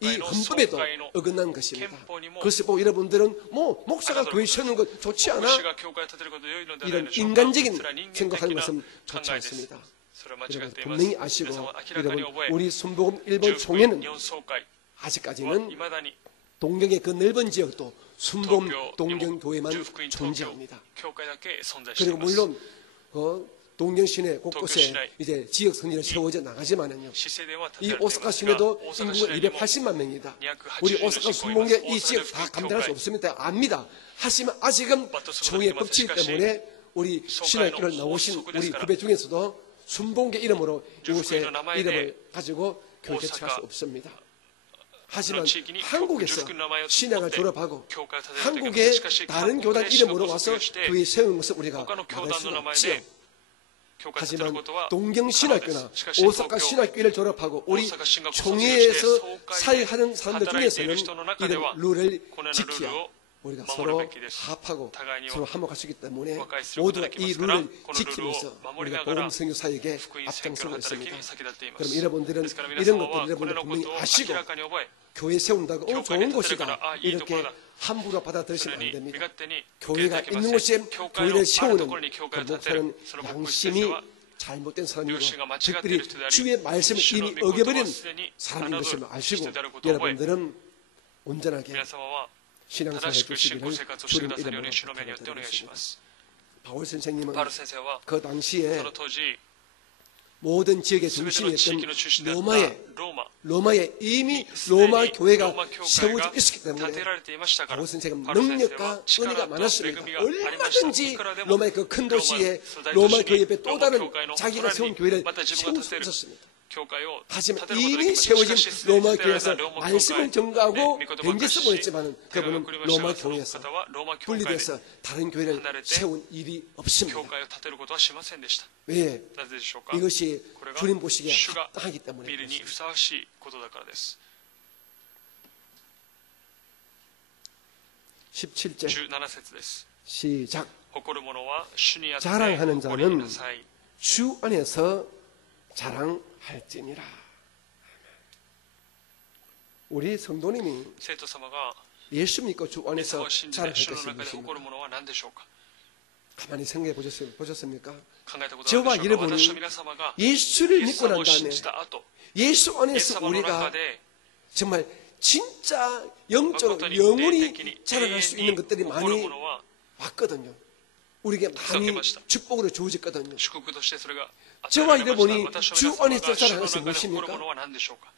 이 헌법에도 어긋난 것입니다. 그것을 보고 여러분들은 목사가 교회 세우는 것 좋지 않아? 이런 인간적인 생각하는 것은 좋지 않습니다. 여러분 분명히 아시고 여러분 우리 순복음 일본 총회는 아직까지는 동경의 그 넓은 지역도 순복음 동경교회만 존재합니다. 그리고 물론 동경 시내 곳곳에 이제 지역 선진을 세워져 나가지만은요. 이 오사카 시내도 인구가 280만 명이다. 우리 오사카 순복음교회 이 지역 다 감당할 수 없습니다. 압니다. 하지만 아직은 총회 법칙 때문에 우리 신학교를 나오신 우리 후배 중에서도 순복음교회 이름으로 이곳에 이름을 가지고 교회 개척할 수 없습니다. 하지만 한국에서 신학을 졸업하고 한국의 다른 교단 이름으로 와서 교회 세우는 것을 우리가 말할 수가 없지요. 하지만 동경 신학교나 오사카 신학교를 졸업하고 우리 총회에서 사역하는 사람들 중에서는 이런 룰을 지켜야 우리가 서로 합하고 서로 화목할 수 있기 때문에 모두가 이 룰을 지키면서 우리가 복음 선교 사역에 앞장서고 있습니다. 그럼 여러분들은 이런 것들 여러분들 분명히 아시고 교회 세운다고 좋은 곳이다 이렇게 함부로 받아들이시면 안 됩니다. 교회가 있는 곳에 교회를 세우는 그 목표는 양심이 잘못된 사람이고 특별히 주의 말씀을 이미 어겨버린 사람인 것을 아시고 여러분들은 온전하게 신앙생활 해주시기를 주님 이름으로 부탁드리겠습니다. 바울 선생님은 그 당시에 모든 지역의 중심이었던 로마에 이미 로마 교회가 세워져 있었기 때문에 바울 선생은 능력과 은혜가 많았습니다. 얼마든지 로마의 그 큰 도시에 로마 교회 옆에 또 다른 자기가 세운 교회를 세울 수 있었습니다. 하지만 이미 세워진 로마 교회에서 말씀을 전가하고 벤지스 보냈지만 그분은 로마 교회에서 분리돼서 다른 교회를 세운 일이 없습니다. 왜? 이것이 주님 보시기에 합당하기 때문에 그렇습니다. 17절 시작. 誇る者は主にあって 자랑하는 誇り 자는 なさい。 주 안에서 자랑할지니라. 우리 성도님이 生徒様が 예수 믿고 주 イエス 안에서 を信じて 자랑할 主の 것이 中で誇 무엇입니까? るものは何でしょうか。 가만히 생각해 보셨습니까? 考えたこと 저와 あるでしょうか。 여러분이 私と皆様が 예수를 イエス 믿고 様 난 を信 다음에 じた後、 예수 イエス 안에서 様の 우리가 中で 정말 진짜 영적으로 誠に 영원히 霊的に 자랑할 수 있는 永遠に 것들이 誇る 많이 ものは 왔거든요. 우리에게 많이 약속해봤다. 축복으로 주어졌거든요. 祝福としてそれが与え 저와 られました。 여러분이 私と 주 皆様 안에서 が主の 자랑할 것이 中で誇る 무엇입니까? ものは何でしょうか。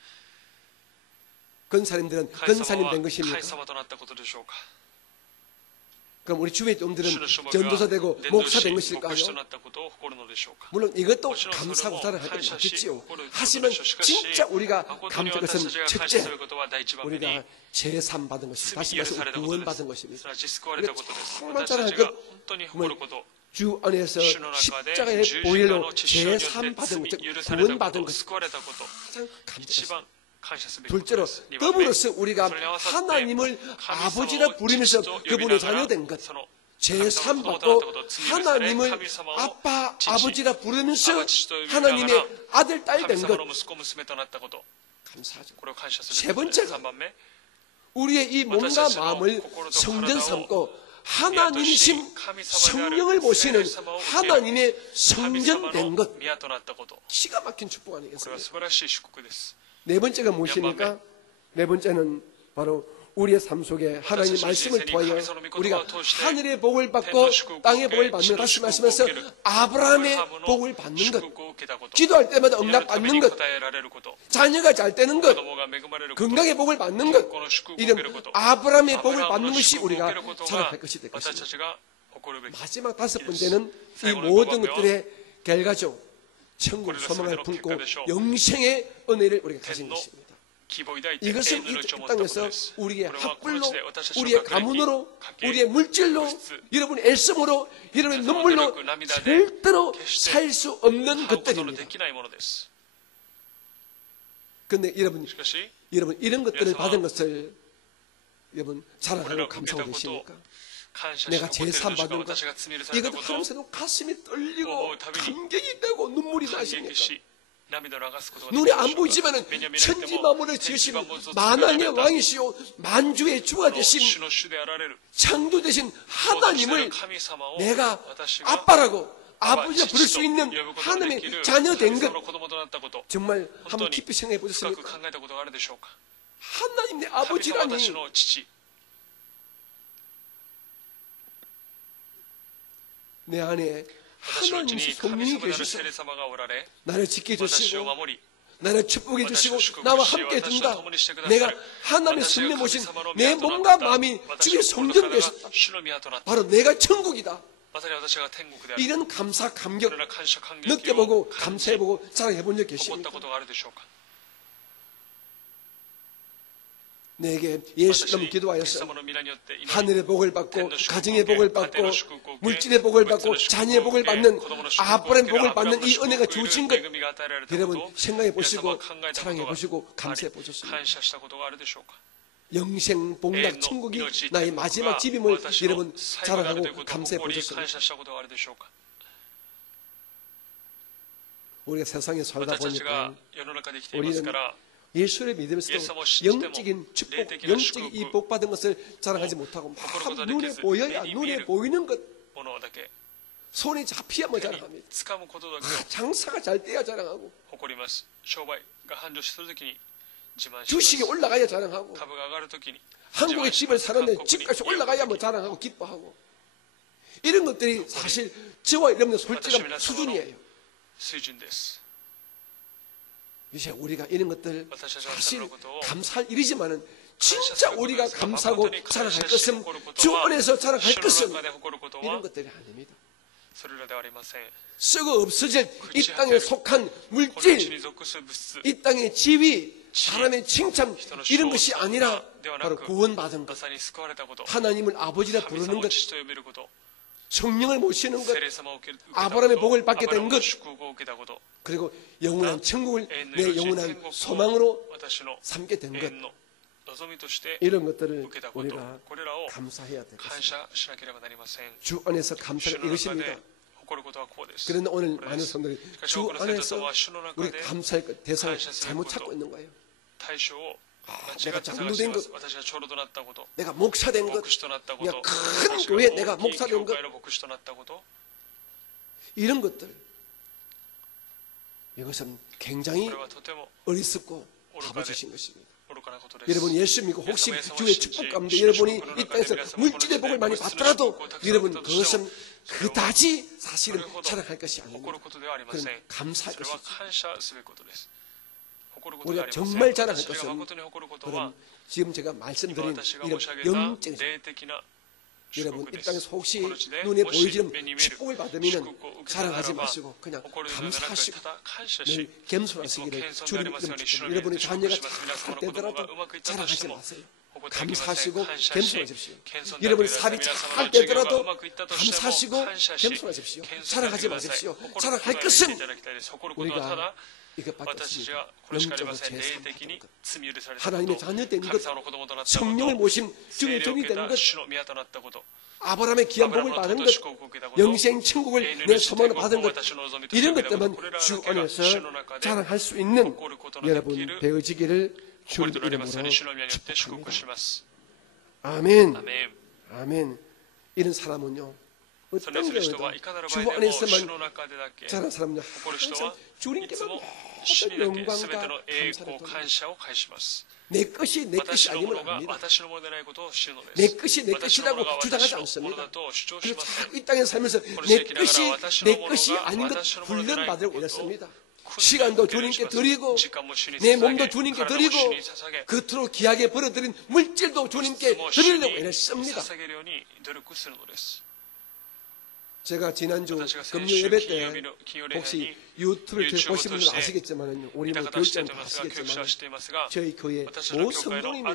근사님들은 神様 근사님 は 된 神 것입니까? 様となったことでしょうか。 그럼 우리 주의 종들은 主の諸母が 전도사 되고 伝道 목사 し 된 牧 것일까요? 師となったことを誇るのでしょうか。 물론 이것도 もちろんそれも 감사하고 자랑할 건 感謝し 맞겠지요. 誇ることで 하지만 しょう。しかし 진짜 우리가 誠に 감사할 私 것은 たちが感謝す 첫째 ることは第一番目に 우리가 재산 받은 것이 罪 다시 許 말해서 されたこと 구원 で 받은 す。 것입니다. すなわち救われたことです。 정말 私た 자랑할 ちが 것 本当に誇ること、 주 안에서 主の中で 십자가의 十字架 보혈로 の血潮によって 재산 받은 것, 罪 즉 許された 구원 こ 받은 と、 것 救われたこと、 가장 一 감사했습니다. 番感謝すべきことで 둘째로 す。二番目、 더불어서 우리가 それに合わさって 하나님을 神様を 아버지라 부르면서 父と呼び 그분의 ながら 자녀 된 것, その 재산 神様の子供 받고 となったこと、罪許され 하나님을 神様を 아빠, 父 아버지라 부르면서 アバ父と呼びながら 하나님의 아들, 딸 神 된 様 것 の息子娘となったこと、 감사하죠. これを感謝す 세 ることです 번째가 3番目、 우리의 이 몸과 마음을 성전 삼고 하나님이신 성령을 모시는 하나님의 성전 된 것, 宮となったこと、 기가 막힌 축복 これは 아니겠습니까? 素晴らしい祝福です。 네 번째가 무엇입니까? 네 번째는 바로 우리의 삶 속에 하나님 말씀을 통하여 우리가 하늘의 복을 받고 땅의 복을 받는, 다시 말씀해서 아브라함의 복을 받는 것, 기도할 때마다 응답 받는 것, 자녀가 잘 되는 것, 건강의 복을 받는 것, 이런 아브라함의 복을 받는 것이 우리가 자랑할 것이 될 것입니다. 마지막 다섯 번째는 이 모든 것들의 결과죠. 천국 소망을 품고 영생의 은혜를 우리가 가진 것입니다. 이것은 이 땅에서 우리의 학불로, 우리의 가문으로, 우리의 물질로, 여러분의 애씀으로, 여러분의 눈물로 절대로 살 수 없는 것들입니다. 그런데 여러분 이런 것들을 받은 것을 여러분 자랑하고 감사하고 계십니까? 내가 재산 받은 것, 이것도 하면서도 가슴이 떨리고 감격이 되고 눈물이 나십니까? 눈에 안 보이지만은 천지 만물을 지으신 만왕의 왕이시오 만주의 주가 되신 창조 되신 하나님을 내가 아빠라고 아버지가 부를 수 있는 하나님의 자녀 된 것, 정말 한번 깊이 생각해 보셨습니까? 하나님 내 아버지라니. 내 안에 하나님 성령이 계셔서 나를 지켜주시고 나를 축복해 주시고 나와 함께 둔다. 내가 하나님의 성령 모신 내 몸과 마음이 주의 성전 되셨다. 바로 내가 천국이다. 이런 감사 감격 느껴보고 감사해보고 자랑해본 적 계십니까? 내게 예수님 기도하여서 하늘의 복을 받고 가정의 복을 받고 물질의 복을 받고 자녀의 복을 받는 아브라함의 복을 받는 이 은혜가 주어진 것, 여러분 생각해 보시고 자랑해 보시고 감사해 보셨습니까? 영생 복락 천국이 나의 마지막 집임을 여러분 자랑하고 감사해 보셨습니까? 우리가 세상에 살다 보니까 우리는 예수를 믿으면서도 영적인 축복, 영적인 이 복 받은 것을 자랑하지 못하고 막 눈에 보여야 눈에 보이는 것, 손에 잡히야만 자랑합니다. 장사가 잘 돼야 자랑하고 주식이 올라가야 자랑하고 한국의 집을 사는데 집값이 올라가야만 자랑하고 기뻐하고 이런 것들이 사실 저와 여러분의 솔직한 수준이에요. 이제 우리가 이런 것들 사실 감사할 일이지만은 진짜 우리가 감사하고 자랑할 것은 주 안에서 자랑할 것은 이런 것들이 아닙니다. 썩어 없어질 이 땅에 속한 물질, 이 땅의 지위, 사람의 칭찬 이런 것이 아니라 바로 구원받은 것, 하나님을 아버지라 부르는 것, 성령을 모시는 것, 아브라함의 복을 받게 된 것, 그리고 영원한 천국을 내 영원한 소망으로 삼게 된 것, 이런 것들을 우리가 감사해야 될 것입니다. 주 안에서 감사가 이것입니다. 그런데 오늘 많은 성도들이 주 안에서 우리 감사의 대상을 잘못 찾고 있는 거예요. 내가 장로된 것, 내가 목사된 것, 내가 큰 교회 내가 목사된 것, 이런 것들, 이것은 굉장히 어리석고 바보짓인 것입니다. 여러분 예수 믿고 혹시 주의 축복 가운데 여러분이 이 땅에서 물질의 복을 많이 받더라도 여러분 그것은 그다지 사실은 자랑할 것이 아닙니다. 그건 감사할 것이죠. 우리가 정말 자랑할 것은 그런 지금 제가 말씀드린 이런 영적인 여러분 이 땅에서 혹시 눈에 보이지는 축복을 받으면 자랑하지 마시고 그냥 감사하시고 늘 겸손하시기를 주님 여러분의 자녀가 잘 되더라도 자랑하지 마세요. 감사하시고 겸손하십시오. 여러분의 사업이 잘 되더라도 감사하시고 겸손하십시오. 자랑하지 마십시오. 자랑할 것은 우리가 이것밖에 없습니다. 영적으로 제3받은 것, 하나님의 자녀 된 것, 성령을 모신 주의 종이 되는 것, 아브라함의 귀한 복을 받은 것, 영생 천국을 내 소망으로 받은 것, 이런 것 때문에 주 안에서 자랑할 수 있는 여러분 되어지기를 주의 이름으로 축복합니다. 아멘. 아멘. 이런 사람은요 어떤 경우에도 주 안에서만 자란 사람은요 항상 주님께서 모든 영광과 감사를 돌립니다. 내 것이 내 것이 아니면 압니다. 내 것이 내 것이라고 주장하지 않습니다. 그래서 자꾸 이 땅에 살면서 내 것이 아닌 것 훈련받으려고 이랬습니다. 시간도 주님께 드리고 내 몸도 주님께 드리고 겉으로 귀하게 벌어들인 물질도 주님께 드리려고 이랬습니다. 제가 지난주 금요 예배 때 혹시 유튜브를 보신 분들은 아시겠지만 우리 뭐 교육장도 아시겠지만 저희 교회 모 성도님이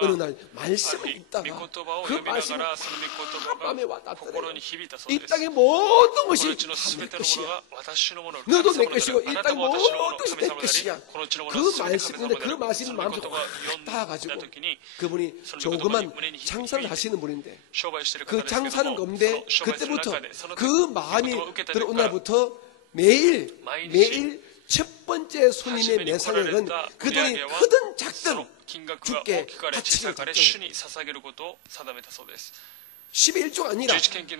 어느 날 말씀을 읽다가 그 말씀이 밤에 와닿더래요. 이 땅의 모든 것이 다 내 것이야. 너도 내 것이고 이 땅의 모든 것이 내 것이야. 그 말씀인데 그 말씀이 마음속에 확 닿아가지고 그분이 조그만 장사를 하시는 분인데 그 장사는 건데 그때부터 그 마음이 들어온 날부터 매일 첫 번째 손님의 매상액은 그 돈이 크든 작든 주께 바치기를 작정했다. 11조가 아니라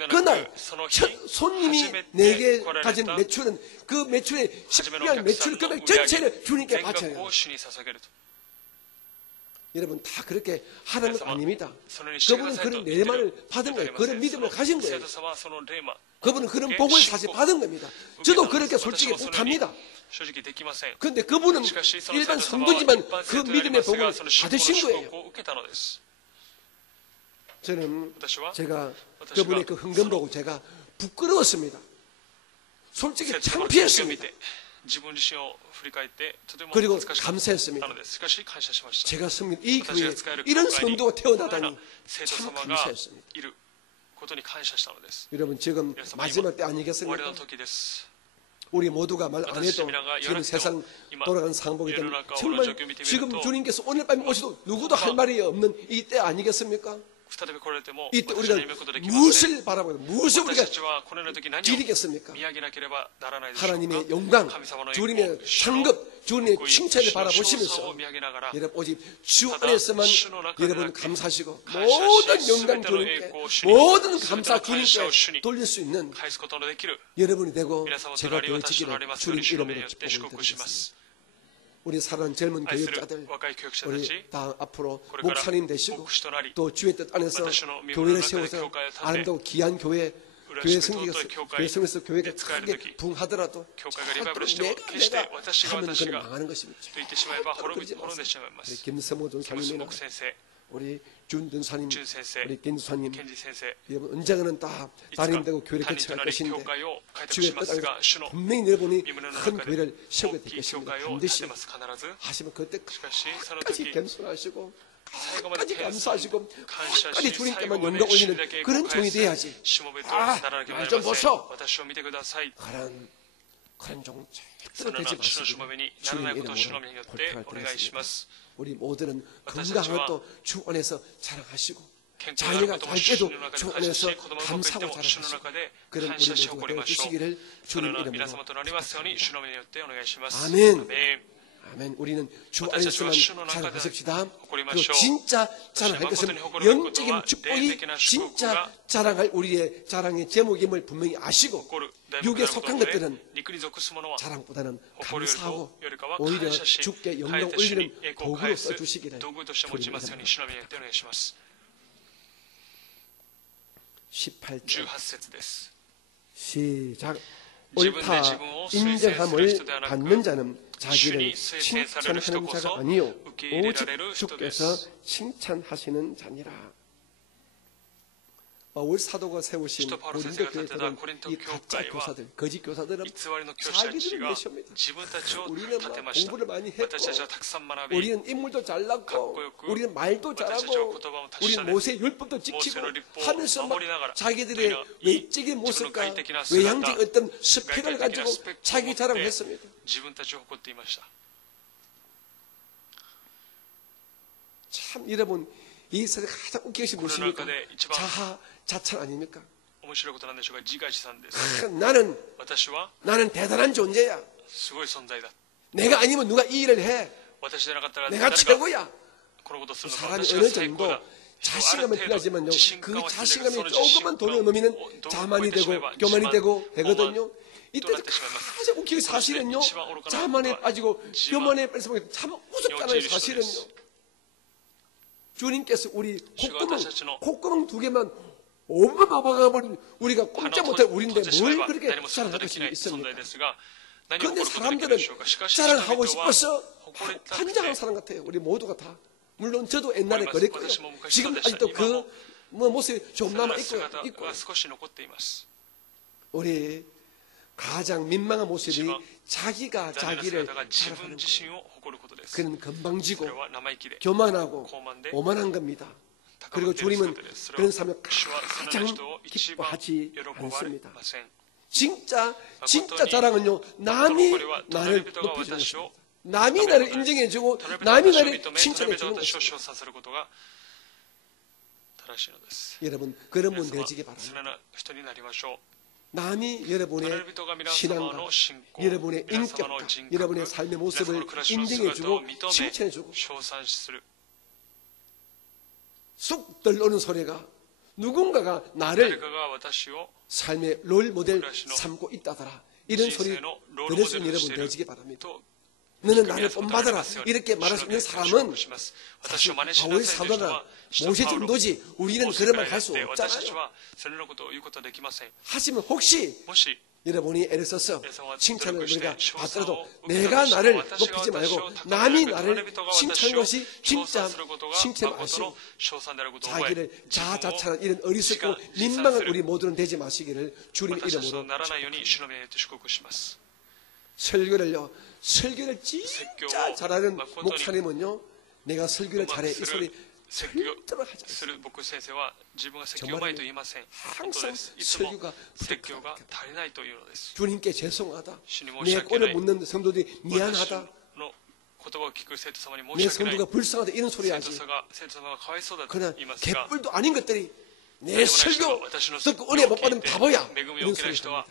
그날 첫 손님이 내게 가진 매출은 그 매출의 10년 매출 금액 전체를 주님께 바쳐야 해요. 여러분 다 그렇게 하는 건 아닙니다. 그분은 그런 내만을 받은 거예요. 그런 믿음을 가진 거예요. 그분은 그런 복을 사실 받은 겁니다. 저도 그렇게 솔직히 못합니다. 그런데 그분은 일반 성도지만 그 믿음의 복을 받으신 거예요. 저는 제가 그분의 그 헌금 보고 제가 부끄러웠습니다. 솔직히 창피했습니다. 그리고 감사했습니다. 제가 섬긴 이 교회에 이런 성도가 태어나다니 참 감사했습니다. 여러분 지금 마지막 때 아니겠습니까? 우리 모두가 말 안 해도 지금 세상 돌아가는 상황이 되면 정말 지금 주님께서 오늘 밤에 오셔도 누구도 할 말이 없는 이 때 아니겠습니까? 이때 우리가 무엇을 바라보고 무엇을 우리가 드리겠습니까? 하나님의 영광, 주님의 상급, 주님의 칭찬을 바라보시면서 여러분 오직 주 안에서만 여러분 감사하시고 모든 영광 주님께 모든 감사 주님께 돌릴 수 있는 여러분이 되고 제가 되어지기를 주님 이름으로 축복을 드리겠습니다. 우리 사랑하는 젊은 교육자들 우리 다 앞으로 목사님 되시고 또 주의 뜻 안에서 교회를 세워서 아름다운 귀한 교회 성에서 교회가 크게 붕하더라도 내가 하면 그는 망하는 것입니다. 그러지 마세요. 우리 김성모 전사님이나 우리 준든사님, 우리 겐지사님, 여러분 언젠가는 다 담임되고 교회를 개척할 것인데 주의 뜻 안에서 분명히 내보니 큰 교회를 세우게 될 것입니다. 반드시 하시면 그때 끝까지 겸손하시고 끝까지 감사하시고 끝까지 주님께만 영광 올리는 그런 종이 돼야지. 말 좀 보소. 그런 종 절대로 되지 마시고 주님 이름으로 고백할 뻔했습니다. 우리 모두는 건강한 것도 주 안에서 자랑하시고 자녀가 잘 때도 주 안에서 감사하고 자랑하시고 그런 우리 모두가 되어주시기를 주님 이름으로 축복합니다. 아멘. 아멘. 우리는 주 안에서만 자랑하십시다. 그리고 진짜 자랑할 것은 영적인 축복이 진짜 자랑할 우리의 자랑의 제목임을 분명히 아시고 육에 속한 것들은 자랑보다는 감사하고 오히려 주께 영광 올리는 도구로 써주시기를 주님입니다. 18절 시작. 옳다 인정함을 받는 자는 자기를 칭찬하는 자가 아니요 오직 주께서 칭찬하시는 자니라. 바울 사도가 세우신 고린도 교회들은 이 가짜 교사들, 거짓 교사들은 자기들을 내십니다. 우리는 공부를 많이 했고 우리는 인물도 잘났고 우리는 말도 잘하고 우리는 모세의 율법도 지키고 하면서 막 자기들의 외적인 모습과 외향적인 어떤 스펙을 가지고 자기 자랑을 했습니다. 참 여러분 이 세상에 가장 웃긴 것이 무엇입니까? 자찬 아닙니까? 나는 대단한 존재야. 내가 아니면 누가 이 일을 해. 내가 최고야. 사람이 어느 정도 자신감은 필요하지만요. 그 자신감이 조금만 돈을 넘으면 자만이 되고 교만이 되고 되거든요. 이때 가장 웃긴 사실은요. 자만에 빠지고 교만에 빠지면 참 무섭잖아요. 사실은요. 주님께서 우리 콧구멍 두 개만 어마어마하면 우리가 꼼짝 못할 우리인데 뭘 그렇게 자랑할 수 있습니까? 그런데 사람들은 자랑하고 싶어서 판장한 사람 같아요. 우리 모두가 다. 물론 저도 옛날에 그랬고요. 지금 아직도 그 모습이 좀 남아있고요. 우리 가장 민망한 모습이 자기가 자기를 자랑하는 거예요. 그는 건방지고 교만하고 오만한 겁니다. 그리고 주님은 그런 삶을 가장 기뻐하지 않습니다. 진짜 자랑은요, 남이 나를 높여주는 것입니다. 남이 나를 인정해주고 남이 나를 칭찬해주는 것입니다. 여러분 그런 분 되시기 바랍니다. 남이 여러분의 신앙과 여러분의 인격과 여러분의 삶의 모습을 인정해주고 칭찬해주고 쑥 들어오는 소리가 누군가가 나를 삶의 롤 모델 삼고 있다더라. 이런 소리 들으시는 여러분 되시기 바랍니다. 너는 나를 본받아라. 이렇게 말할 수 있는 사람은 사실 바울 사도나 모세 정도지 우리는 그런 말 할 수 없잖아요. 하시면 혹시 여러분이 애를 써서 칭찬을 우리가 받더라도 내가 나를 높이지 말고 남이 나를 칭찬하는 것이 진짜 칭찬을 하시고 자기를 자자찬한 이런 어리석고 민망한 우리 모두는 되지 마시기를 주님 이름으로 설교를 진짜 잘하는 목사님은요, 내가 설교를 잘해 이 소리 절대로 하지 않습니다. 정말로 항상 설교가 부족하다. 주님께 죄송하다. 내 꼴을 묻는 성도들이 미안하다. 내 성도가 불쌍하다 이런 소리 하지. 그러나 개뿔도 아닌 것들이 내 설교 듣고 은혜 못 받으면 바보야 이런 소리 합니다.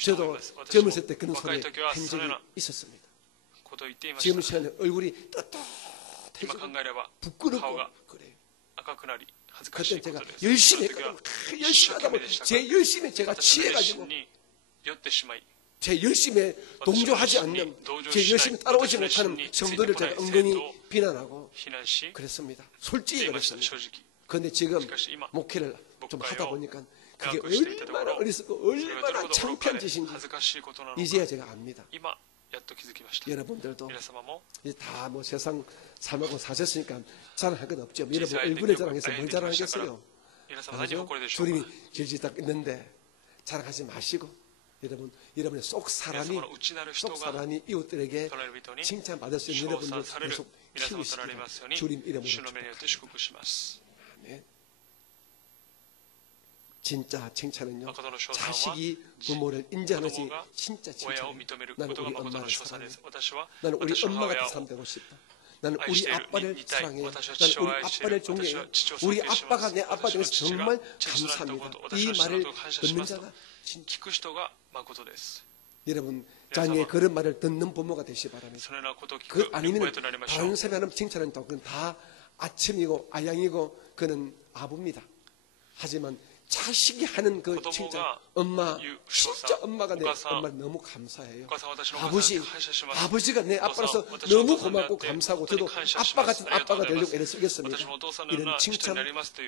저도 젊었을 때 그런 소리 한 적이 있었습니다. 지금 시간에 얼굴이 떳떳해지고 부끄럽고 그래요. 그때 제가 열심히 했거든요. 열심히 하다 보면 제 열심히 제가 취해가지고 제 열심에 동조하지 않는 제 열심히 따라오지 못하는 성도를 제가 은근히 비난하고 그랬습니다. 솔직히 그랬습니다. 그런데 지금 목회를 좀 하다 보니까 그게 얼마나 어리석고 얼마나 창피한 짓인지 이제야 제가 압니다. 여러분들도 이제 다 세상 삶하고 사셨으니까 자랑할 건 없죠. 여러분 얼굴에 자랑해서 뭘 자랑하겠어요? 주님이 질질 딱 있는데 자랑하지 마시고 여러분의 속 사람이 이웃들에게 칭찬받을 수 있는 여러분들 계속 키우시기를 주님 이름으로 축복합니다. 아멘. 진짜 칭찬은요, 자식이 부모를 인정하는 것이 진짜 칭찬이에요. 나는 우리 엄마를 사랑해. 나는 우리 엄마 같은 사람 되고 싶다. 나는 우리 아빠를 사랑해요. 나는 우리 아빠를 존경해요. 우리 아빠가 내 아빠 되어서 정말 감사합니다. 이 말을 듣는 자가 진짜 여러분 자녀의 그런 말을 듣는 부모가 되시기 바랍니다. 그 아니면 다른 사람이 하는 칭찬은 그건 다 아침이고 아양이고 그는 아부입니다. 하지만 자식이 하는 그 칭찬, 엄마, 진짜 엄마가 내 엄마를 너무 감사해요. 아버지가 내 아빠로서 너무 고맙고 감사하고 저도 아빠 같은 아빠가 되려고 애를 쓰겠습니다. 이런 칭찬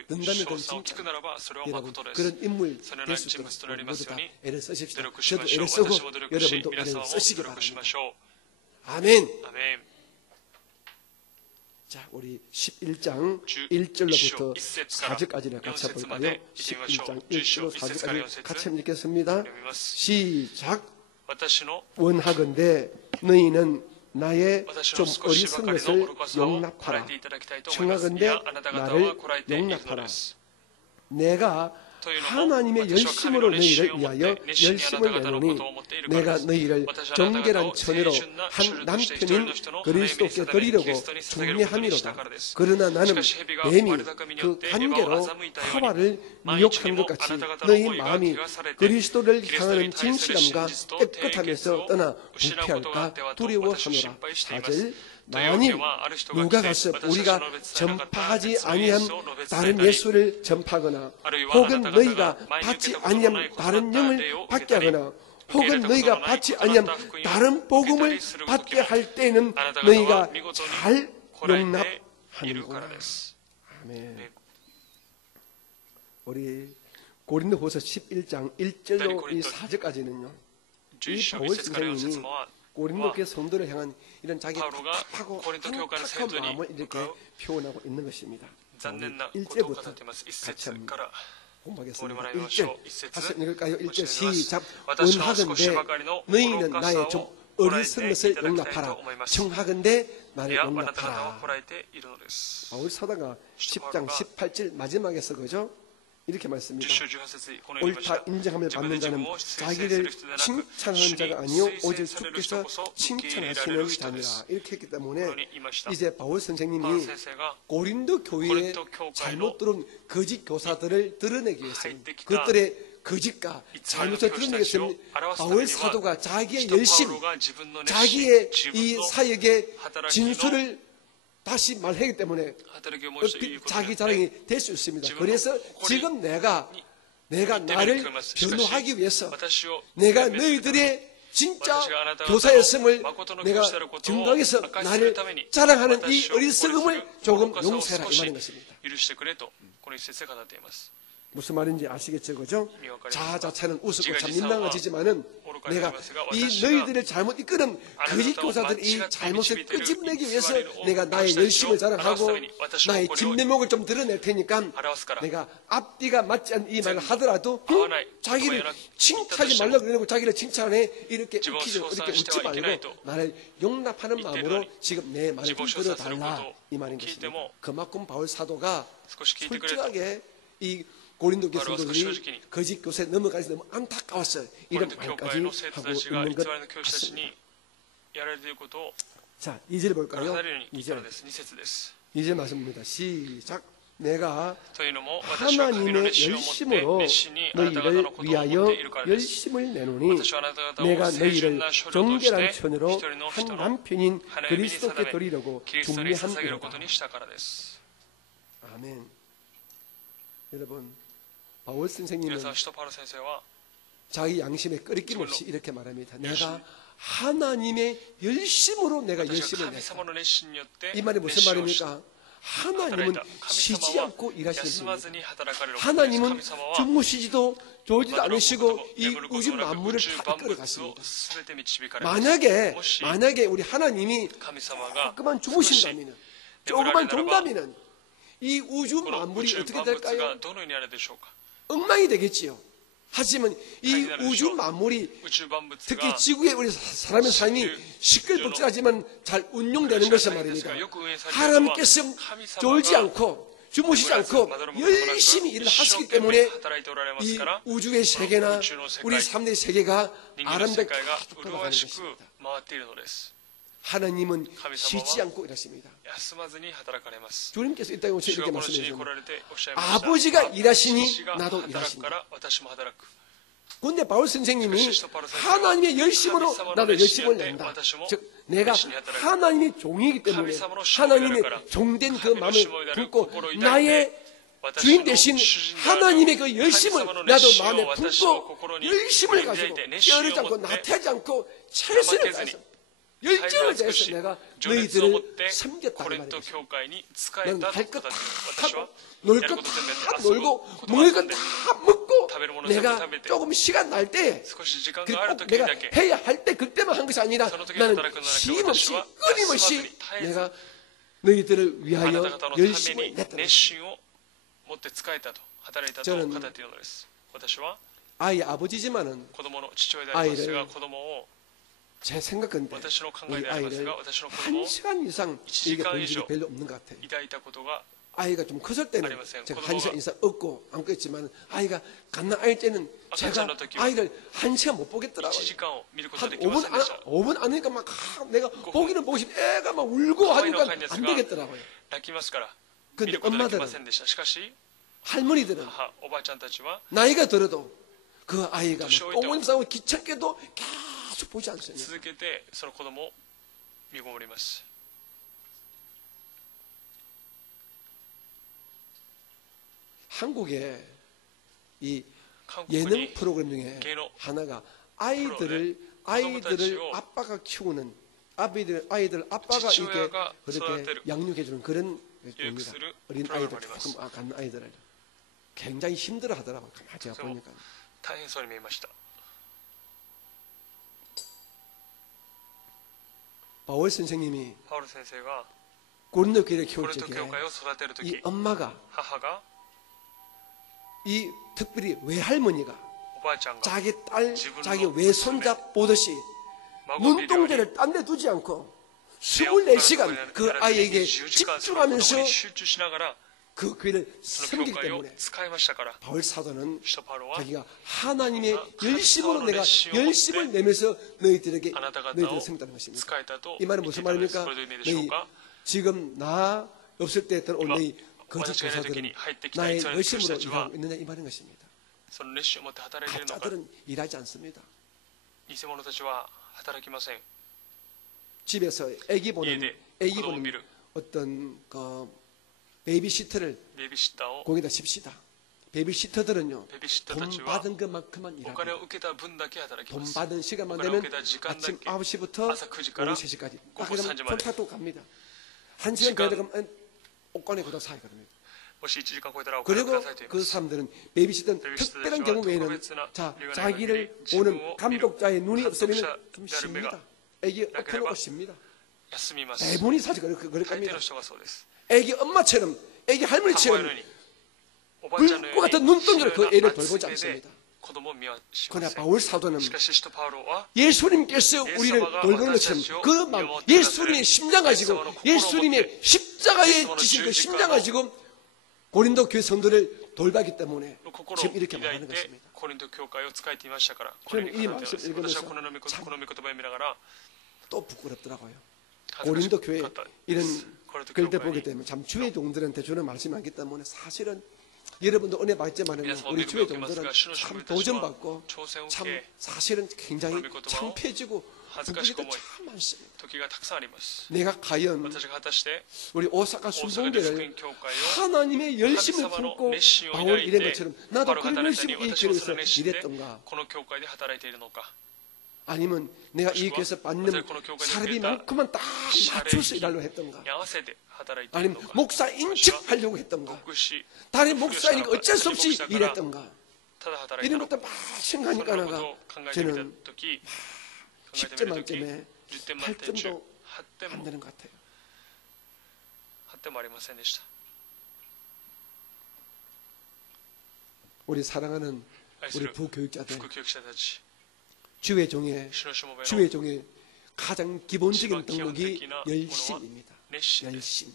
듣는다는 건 진짜 여러분 그런 인물 될 수 있도록 모두 다 애를 쓰십시다. 저도 애를 쓰고 여러분도 애를 쓰시기 바랍니다. 아멘. 자, 우리 11장 1절로부터 4절까지를 같이 볼까요? 11장 1절로 4절까지 같이 읽겠습니다. 시작. 원하건대 너희는 나의 좀 어리석은 것을 용납하라. 청하건대 나를 용납하라. 내가 하나님의 열심으로 너희를 위하여 열심을 내노니 내가 너희를 정결한 처녀로 한 남편인 그리스도께 드리려고 중매함이로다. 그러나 나는 뱀이 그 관계로 하와를 미혹한 것 같이 너희 마음이 그리스도를 향하는 진실함과 깨끗함에서 떠나 부패할까 두려워하노라. 4절 만일 누가 가서 우리가 전파하지 아니한 다른 예수를 전파하거나 혹은 너희가 받지 아니한 다른 영을 받게 하거나 혹은 너희가 받지 아니한 다른 복음을 받게 할 때는 너희가 잘 용납하는구나. 아멘. 우리 고린도후서 11장 1절로 이 4절까지는요. 이 바울 선생님이 고린도 교회 성도를 향한 이런 자기 답답하고 한탁한 마음을 이렇게 표현하고 있는 것입니다. 1절부터 같이 한번 공부하겠습니다. 1절 다시 읽을까요? 1절 시작. 원하건대 너희는 나의 좀 어리석은 것을 용납하라. 청하건대 나를 용납하라. 바울 사도가 10장 18절 마지막에서 그죠? 이렇게 말씀합니다. 옳다 인정함을 받는 자는 자기를 칭찬하는 자가 아니요 오직 주께서 칭찬하시는 자니라. 이렇게 했기 때문에 이제 바울 선생님이 고린도 교회에 잘못 들은 거짓 교사들을 드러내기 위해서 그들의 거짓과 잘못을 드러내기 위해서 바울 사도가 자기의 열심, 자기의 이 사역의 진술을 다시 말하기 때문에 자기 자랑이 될 수 있습니다. 그래서 지금 내가 나를 변호하기 위해서 내가 너희들의 진짜 교사였음을 내가 증거해서 나를 자랑하는 이 어리석음을 조금 용서해라 이 말인 것입니다. 무슨 말인지 아시겠죠? 그죠? 자아자찬은 우습고 참 민망해지지만은 내가 이 너희들을 잘못 이끄는 거짓 교사들의 이 잘못을 끄집내기 위해서 내가 나의 열심을 자랑하고 나의 진면목을 좀 드러낼 테니까 내가 앞뒤가 맞지 않는 이 말을 하더라도 자기를 칭찬하지 말라고 그러고 자기를 칭찬해 이렇게 웃지 말고 나를 용납하는 마음으로 지금 내 말을 좀 들어달라 이 말인 것입니다. 그만큼 바울 사도가 솔직하게 이 고린도 교회 성도들이 거짓 교사에 넘어가서 너무 안타까웠어요. 이런 말까지 하고 있는 것 같습니다. 자, 2절 볼까요? 2절 말씀입니다. 시작. 내가 하나님의 열심으로 너희를 위하여 열심을 내노니 내가 너희를 정결한 처녀로 한 남편인 그리스도께 드리려고 중매함이로다. 아멘. 여러분 바울 선생님은 자기 양심에 끄리낌 없이 이렇게 말합니다. 내가 하나님의 열심으로 내가 열심을 냈다. 이 말이 무슨 말입니까? 하나님은 쉬지 않고 일하시는 분입니다. 하나님은 주무시지도 졸지도 않으시고 이 우주 만물을 다 이끌어가십니다. 만약에 우리 하나님이 조금만 주무신다면 조금만 존다면 이 우주 만물이 어떻게 될까요? 엉망이 되겠지요. 하지만 이 우주 만물이 특히 지구에 우리 사람의 삶이 시끌벅적하지만 잘 운용되는 것이 말입니다. 하나님께서 졸지 않고 주무시지 않고 열심히 일을 하시기 때문에 이 우주의 세계나 우리 사람들의 세계가 아름답게 돌아가는 것입니다. 하나님은 쉬지 않고 일하십니다. 주님께서 이 땅에 오셔서 이렇게 말씀하셨습니다. 아버지가 일하시니 나도 일하신다. 그런데 바울 선생님이 하나님의 열심으로 나도 열심을 낸다. 즉 내가 하나님의 종이기 때문에 하나님의 종된 그 마음을 품고 나의 주인 대신 하나님의 그 열심을 나도 마음에 품고 열심을 가지고 깨어르지 않고 나태하지 않고 최선을 다해서 열정을 다해서 내가 너희들을 섬겼다는 말이죠. 너는 할 것 다 하고 놀 것 다 놀고 먹을 것 다 먹고 내가 조금 시간 날 때 꼭 내가 해야 할 때 그때만 한 것이 아니라 나는 쉼없이 끊임없이 내가 너희들을 위하여 열심을 냈다는 것입니다. 저는 아이의 아버지지만은 아이를 제 생각인데 우리 아이를 1시간 이상 이게 본 적이 별로 없는 것 같아요. 아이가 좀 컸을 때는 제가 1시간 이상 없고 안고 있지만 아이가 갓난아일 때는 제가 아이를 1시간 못 보겠더라고요. 한 5분 안 하니까 막 내가 보기는 보고 싶 애가 막 울고 하니까 안 되겠더라고요. 근데 엄마들은 할머니들은 나이가 들어도 그 아이가 똥을 싸고 귀찮게도 계속 보지 않습니다. 한국의 이 예능 프로그램 중에 하나가 아이들을 아빠가 키우는 아이들 아빠가 이렇게 그렇게 양육해주는 그런 겁니다. 어린 아이들 조금 간 아이들을 굉장히 힘들어 하더라고요. 제가 보니까. 바울 선생님이 고린도 교회를 키울 적에 이 엄마가 이 특별히 외할머니가 자기 딸, 자기 외손자 보듯이 눈동자를 딴 데 두지 않고 24시간 그 아이에게 집중하면서 그 교회를 섬기기 때문에 바울 사도는 자기가 하나님의 열심으로 내가 열심을 내면서 너희들에게 너희들을 섬겼다는 것입니다. 이 말은 무슨 말입니까? 너희 지금 나 없을 때 들어온 너희 거짓 교사들은 나의 열심으로 일하고 있느냐 이 말인 것입니다. 가짜들은 일하지 않습니다. 집에서 애기 보는 어떤 베이비시터를 거기다 십시다. 베이비시터들은요 돈 받은 것만큼만 일합니다. 돈 받은 시간만 되면 아침 9시부터 오후 3시까지 딱 그러면 폴파도 갑니다. 1시간 더 들어가면 옷관에 거다 사야 됩니다. 그리고 그 사람들은 베이비시터는 특별한 경우 외에는 자기를 보는 감독자의 눈이 없으면 좀 쉽니다. 애기 엎어놓고 쉽니다. 대부분이 사실 그럴 겁니다. 애기 엄마처럼 애기 할머니처럼 불꽃 같은 눈동자로 그 애를 돌보지 않습니다. 그러나 바울 사도는 예수님께서 우리를 돌보는 것처럼 그 마음, 예수님의 심장 가지고 예수님의 십자가에 지신 그 심장 가지고 고린도 교회 성도를 돌봤기 때문에 지금 이렇게 말하는 것입니다. 저는 이 말씀 읽으면서 참 또 부끄럽더라고요. 고린도 교회 이런 글들 보게 되면 참 주의 종들한테 주는 말씀이 많기 때문에 사실은 여러분도 은혜 받지만 우리 주의 종들은 참 도전받고 참 사실은 굉장히 창피해지고 부끄러울 때 참 많습니다. 내가 과연 우리 오사카 순봉교를 하나님의 열심을 품고 바울 이런 것처럼 나도 그런 열심을 이 교회에서 일했던가 아니면 내가 이 교회에서 받는 사례비만큼만 딱 맞춰서 일하려고 했던가 아니면 목사 인척하려고 했던가 다른 목사니까 어쩔 수 없이 일했던가 이런 것도 막 생각하니까 나가 저는 10점 만점에 8점도 안 되는 것 같아요. 우리 사랑하는 우리 부교육자들 주의 종의 가장 기본적인 덕목이 열심입니다. 열심.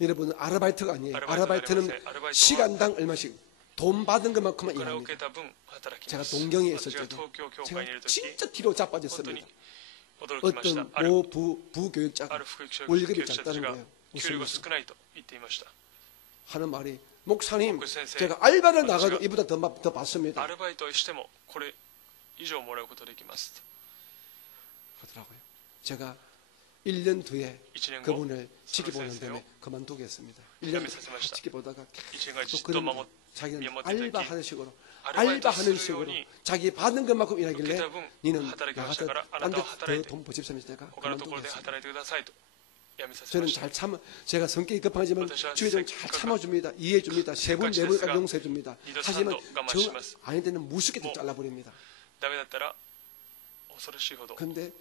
여러분 아르바이트가 아니에요. 아르바이트는 시간당 얼마씩 돈 받은 것만큼만 일합니다. 제가 동경에 있을 때도 제가 진짜 뒤로 자빠졌습니다. 어떤 모 부교육자가 월급이 작다는 거예요. 무슨 말이죠? 하는 말이 목사님 제가 알바를 나가도 이보다 더 받습니다. 하더라고요. 제가 1년 뒤에 그분을 지켜보는 데에 그만두겠습니다. 1년 지켜보다가 계속 그런 자기는 알바하는 식으로 자기 받는 것만큼 일하길래 니는 나가서 딴 데 더 돈 버집습니다. 제가 그만두겠습니다. 저는 잘 참아, 제가 성격이 급하지만 주의 좀 잘 참아줍니다. 이해해줍니다. 3분, 4분까지 용서해줍니다. 하지만 정 아닐 때는 무섭게 잘라버립니다. 그런데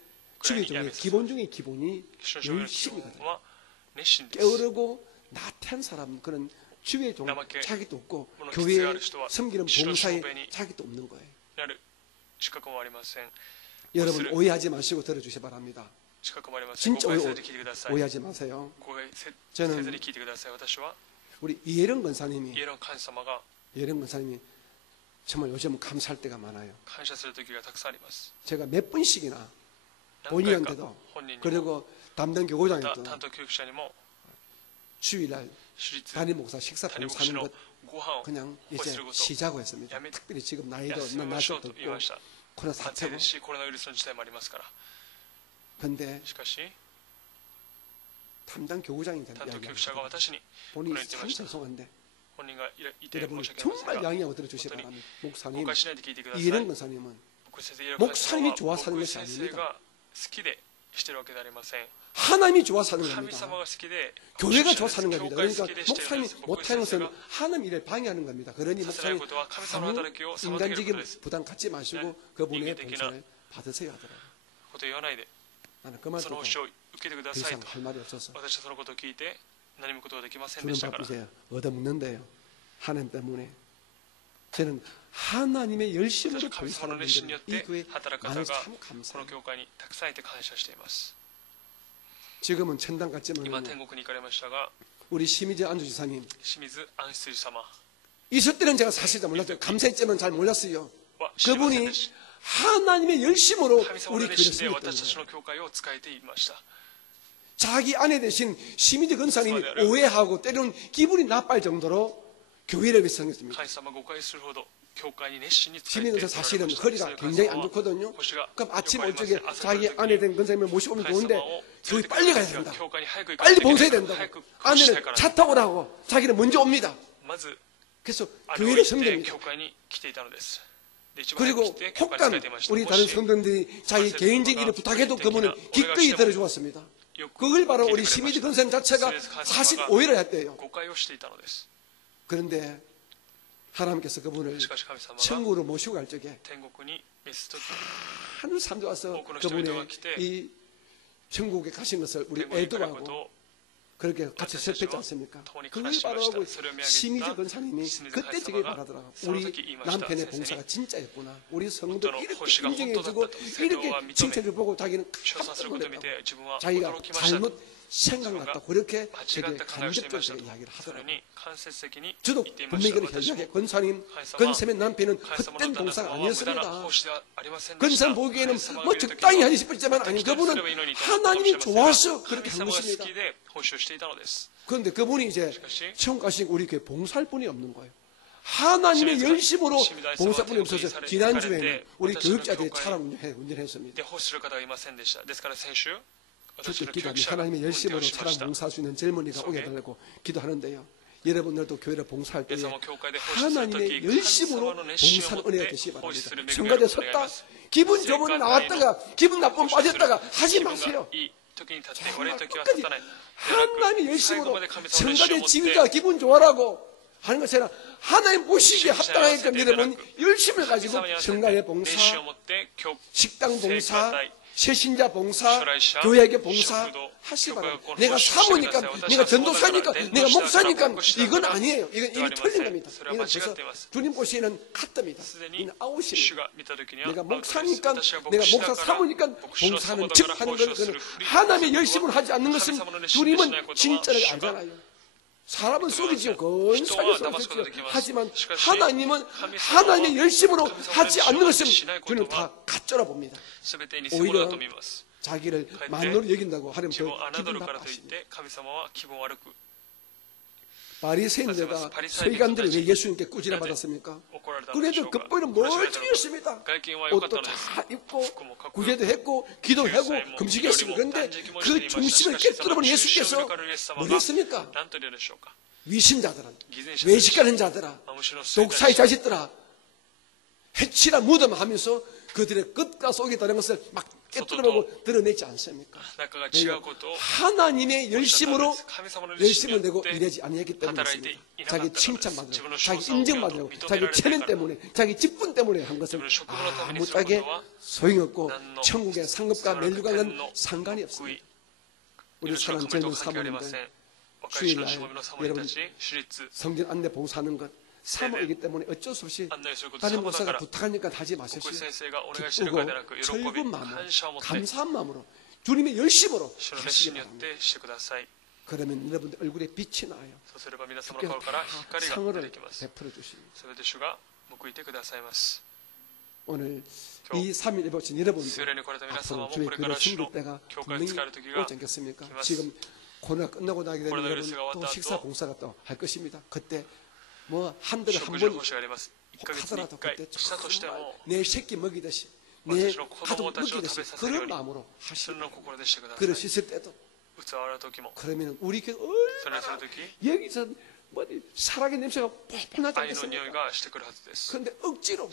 주의 종의 기본 중에 기본이 열심이거든요. 게으르고 나태한 사람, 그런 주의 종 자기도 없고 교회에 섬기는 봉사에 자기도 없는 거예요. 여러분 오해하지 마시고 들어주시 바랍니다. 진짜 오해하지 마세요. 저는 우리 이혜령 권사님이 정말 요즘 감사할 때가 많아요. 제가 몇 번씩이나 본인한테도 그리고 담당 교구장에도 주일날 담임 목사 식사 봉사하는 것 그냥 이제 쉬자고 했습니다. 특별히 지금 나이도 낮아도 있고 코로나 사태고. 그런데 담당 교구장이 된다. 본인이 참 죄송한데 여러분 정말 양해하고 들어주시기 바랍니다. 목사님, 이혜령 권사님은 목사님이 좋아서 하는 것이 아닙니다. 하나님이 좋아서 하는 겁니다. 교회가 좋아서 하는 겁니다. 그러니까 목사님이 못하는 것은 하나님 일을 방해하는 겁니다. 그러니 목사님 아무 인간적인 부담 갖지 마시고 그분의 봉사를 받으세요 하더라고요. 나는 그 말 듣고 더 이상 할 말이 없어서 주는 밥 이제 얻어먹는데요. 하나님 때문에 저는 하나님의 열심으로 봉사하는 분들 이 교회 나는 참 감사해요. 지금은 천당 갔지만 우리 심희재 안주지사님 있을 때는 제가 사실 잘 몰랐어요. 감사했지만 잘 몰랐어요. 그분이 하나님의 열심으로 우리 교회를 섬겼다는 거예요. 자기 아내 대신 심희재 권사님이 오해하고 때로는 기분이 나빠할 정도로 교회를 위해서 섬겼습니다. 심희재 권사 사실은 허리가 굉장히 안 좋거든요. 그럼 아침 일찍에 자기 아내 된 권사님을 모시고 오면 좋은데 교회 빨리 가야 된다. 빨리 봉사해야 된다고. 아내는 차 타고 오라고 자기는 먼저 옵니다. 그래서 교회를 섬깁니다. 그리고 혹간 우리 다른 성도들이 자기 개인적인 일을 부탁해도 그분은 기꺼이 들어주었습니다. 그걸 바로 우리 심희재 권사님 자체가 사실 오해를 했대요. 그런데 하나님께서 그분을 천국으로 모시고 갈 적에 하늘 사람들 와서 그분의 이 천국에 가신 것을 우리 애도하고 그렇게 같이 설했지 않습니까? 그걸 바라보고 심희재 권사님이 그때 저게 말하더라고요. 우리 남편의 봉사가 진짜였구나. 우리 성도 이렇게 인정해주고 이렇게 칭찬을 보고 자기는 깜짝 놀랐다고. 자기가 잘못 생각났다고 그렇게 되게 간접적으로 이야기를 하더라고요. 저도 분명히 그렇게 이야기해요. 권사님의 남편은 헛된 봉사가 아니었습니다. 권사님 보기에는 뭐 적당히 하지 싶었지만 아니 그분은 하나님이 좋아서 그렇게 한 것입니다. 그런데 그분이 이제 천국 가신 우리 교회 봉사할 분이 없는 거예요. 하나님의 열심으로 봉사뿐이 없어서 지난주에는 우리 교육자들이 차를 운전했습니다. 주께 기도합니다. 하나님의 열심으로 차량 봉사할 수 있는 젊은이가 오게 해달라고 기도하는데요. 여러분들도 교회를 봉사할 때 하나님의 열심으로 봉사하는 은혜가 되시기 바랍니다. 성가대 섰다 기분 좋으면 나왔다가 기분 나쁘면 빠졌다가 하지 마세요. 정말 끝까지 하나님의 열심으로 성가대 지휘자 기분 좋아라고 하는 것처럼 하나님 보시기에 합당하게끔 여러분 열심을 가지고 성가대 봉사, 식당 봉사, 새신자 봉사, 교회에게 봉사 하시기 바랍니다. 내가 사모니까, 내가 전도사니까, 내가 목사니까 이건 아니에요. 이건 이미 틀린 겁니다. 이건 벌써 주님 보시기에는 갔답니다. 이는 아웃입니다. 내가 목사니까, 내가 목사 사모니까 봉사하는 즉 하는 것은 하나님의 열심을 하지 않는 것은 주님은 진짜를 알잖아요. 사람은 속이지요. 근사하게 속이지요. 하지만 하나님은 하나님의 열심으로 하지 않는 것은 주님 다 가짜라 봅니다. 오히려 자기를 만노로 여긴다고 하나님 自分を 더 侮 기분 るからといっ 나빠하십니다. て神様は気分悪く 바리새인들과 서기관들이 왜 예수님께 꾸지라 받았습니까? 怒られたのでし 그래도 ょうか 겉보이는 멀쩡했습니다. 外見は良かった 옷도 のです 다 입고 服もかっこよく 구제도 했고 기도하고 금식했습니다. 그런데 그 중심을 깨뜨려버린 예수께서 뭘 했습니까? 何と言うでしょうか 위신자들아, 외식하는 자들아, 독사의 자식들아, 해치라 무덤 하면서 그들의 끝과 속이 다른 것을 막 깨뜨려보고 드러내지 않습니까? 하나님의 열심으로 열심을 내고 일하지 아니했기 때문에 그렇습니다. 자기 칭찬받으려고, 자기 인정받으려고, 자기 체면 때문에, 자기 직분 때문에 한 것을 아무짝에 소용없고 천국의 상급과 멸류관은 상관이 없습니다. 우리 사랑 젊은 사모님들 주일날 여러분 성전 안내 봉사하는 것 사모이기 때문에 어쩔 수 없이 다른 목사가 부탁하니까 하지 마십시오. 기쁘고 즐거운 마음으로 감사한 마음으로 주님의 열심으로 하시기 바랍니다. 그러면 여러분들 얼굴에 빛이 나요. 주께서 다 상을 베풀어 주십니다. 오늘 이 3일 예배신 여러분들 앞으로 주의 교회 숨길 때가 분명히 오지 않겠습니까? 지금 코로나 끝나고 나게 되면 여러분 또 식사 봉사가 또 할 것입니다. 그때 뭐 한 달에 한 번 하더라도 그때 정말 내 새끼 먹이듯이 내 가족 먹이듯이 그런 마음으로 하시고 그럴 수 있을 때도 그러면 우리 교회 여기서 뭐 사랑의 냄새가 폴폴 나지 않겠습니까? 그런데 억지로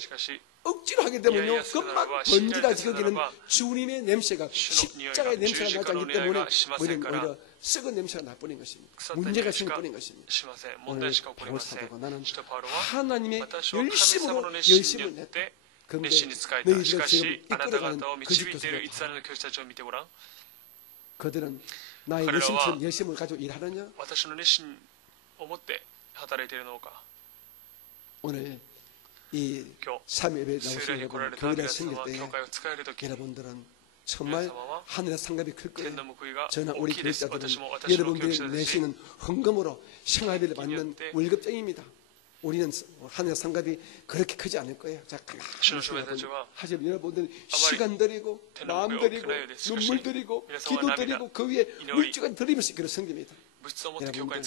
하게 되면요 금방 번지라지 거기는 주님의 냄새가 십자가의 냄새가 나지 않기 때문에 오히려 썩은 냄새가 날 뿐인 것입니다. 문제가 생길 뿐인 것입니다. 오늘 바울 사도가 나는 하나님의 열심으로 열심을 냈다. 그런데 너희들을 지금 이끌어가는 거짓 교사들 그들은 나의 열심처럼 열심을 가지고 일하느냐? 오늘 이 3일 예배에 나오신 여러분 교회를 생길 때 여러분들은 정말 하늘의 상급이 클 거예요. 저나 우리 교육자들은 여러분들이 내시는 헌금으로 생활비를 받는 월급쟁이입니다. 우리는 하늘의 상급이 그렇게 크지 않을 거예요. 자, 하지만 여러분들 시간 들이고 마음 들이고 눈물 들이고 기도 들이고 그 위에 물질을 들이면서 그런 성깁니다. 여러분들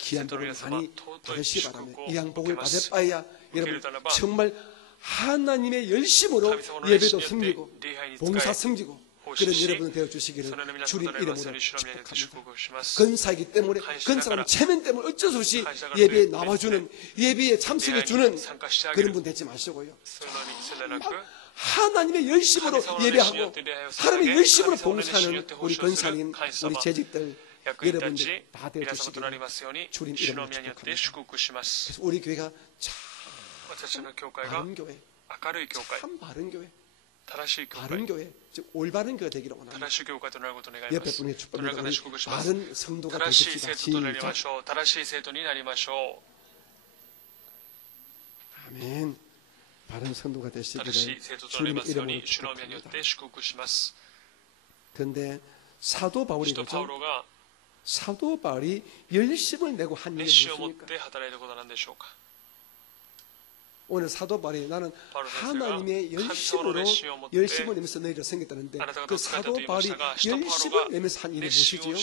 귀한 복을 많이 받으시기 바랍니다. 이 양복을 받을 바에야 여러분 정말 하나님의 열심으로 예배도 섬기고 봉사 섬기고 그런 여러분을 되어주시기를 주님 이름으로 축복합니다. 근사이기 때문에 근사한 체면 때문에 어쩔 수 없이 예배에 나와주는 예배에 참석해주는 그런 분 되지 마시고요. 하나님의 열심으로 예배하고 하나님의 열심으로 봉사하는 우리 근사님 우리 재직들 여러분들 다 되어주시기를 주님 이름으로 축복합니다. 그래서 우리 교회가 참 바른 교회, 참 바른 교회, 바른 교회, 즉 올바른 교회 되기를 원합니다. 옆에 분에게 축복합니다. 바른 성도가 되십시다. 시작. 아멘. 바른 성도가 되시기를 주님의 이름으로 축복합니다. 그런데 사도 바울이 그죠? 사도 바울이 열심을 내고 한 일이 무엇입니까? 오늘 사도 바울이 나는 하나님의 열심으로 열심을 내면서 너희를 섬겼다는데 그 사도 바울이 열심을 내면서 한 일이 무엇이지요?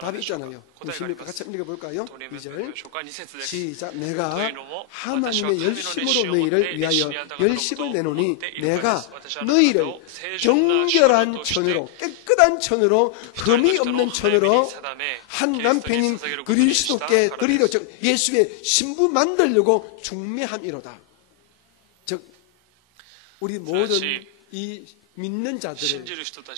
답이 있잖아요. 무엇입니까? 같이 읽어볼까요? 2절 시작. 내가 하나님의 열심으로 너희를 위하여 열심을 내노니 내가 너희를 정결한 천으로 깨끗한 천으로 흠이 없는 천으로 한 남편인 그리스도께 드리려 즉 예수의 신부 만들려고 중매함이로다. 즉 우리 모든 이 믿는 자들을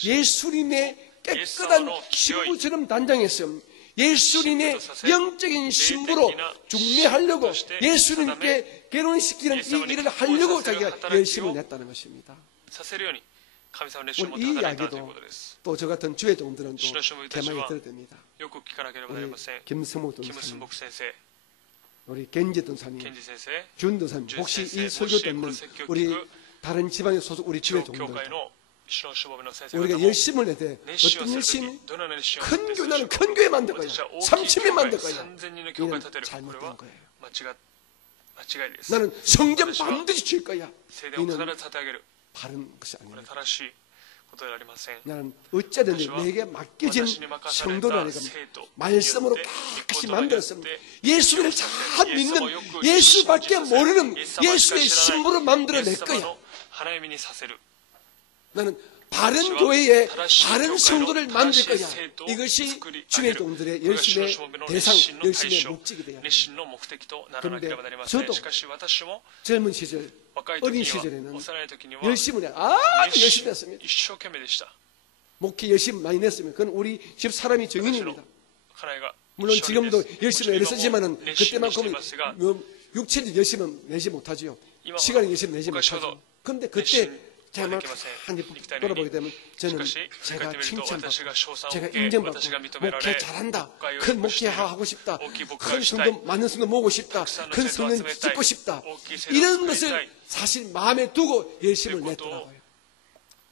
예수님의 깨끗한 신부처럼 단장했음. 예수님의 영적인 신부로 중매하려고 예수님께 결혼시키는 이 일을 하려고 자기가 열심을 냈다는 것입니다. 오늘 이 이야기도 또 저 같은 주의 종들은 또 개막이 들어야 됩니다. 우리 김승목 동사님, 우리 겐지 동사님, 준 동사님, 혹시 이 설교 때문에 우리 다른 지방에 소속 우리 주의 종들도 우리가 열심을 낼 때 어떤 열심이? 큰 교회, 나는 큰 교회 만들 거야. 30명 만들 거야. 이는 잘못된 거예요. 나는 성전 반드시 줄 거야. 이는 바른 것이 아닙니다. ことではありません。 나는 어쩌든지 내게 맡겨진 성도라니까 말씀으로 깨끗이 만들었습니다. 예수를 잘 믿는 예수밖에 모르는 예수의 신부로 만들어 낼 거야. 나는 바른 교회에 바른 성도를 만들 거야. 이것이 주의 종들의 열심의 대상, 열심의 목적이 돼야 합니다. 그런데 저도 젊은 시절, 어린 시절에는 열심을 아주 열심히 했습니다. 목회 열심히 많이 냈습니다. 그건 우리 집 사람이 증인입니다. 물론 지금도 열심히 애를 쓰지만은 그때만큼은 육체적 열심은 내지 못하지요. 시간을 열심히 내지 못하죠. 그런데 그때 제가 한입 돌아보게 되면 저는 제가 칭찬받고 제가 인정받고 목회 잘한다, 큰 목회하고 싶다, 큰 성도, 많은 성도 모으고 싶다, 큰 성령 짓고 싶다, 이런 것을 사실 마음에 두고 열심을 냈더라고요.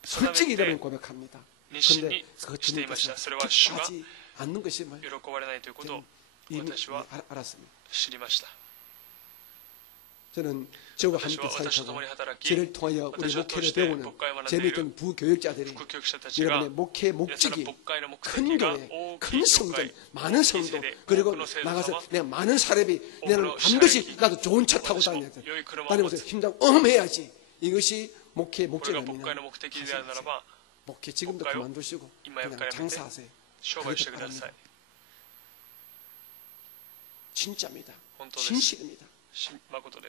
솔직히 이러면 고백합니다. 그런데 그 주님께서 기뻐하지 않는 것이 이미 알았습니다. 저는 저와 함께 사역하고 저를 통하여 우리 목회를 배우는 재미있는 부교육자들이 여러분의 목회의 목적이 큰 교회, 큰 성전, 많은 성도, 그리고 나가서 내가 많은 사람이 내가 반드시 나도 좋은 차 타고 다니면서 힘장 해야지. 이것이 목회의 목적입니다. 목회 지금도 그만두시고 그냥 장사하세요. 그렇게 바랍니다. 진짜입니다. 진실입니다.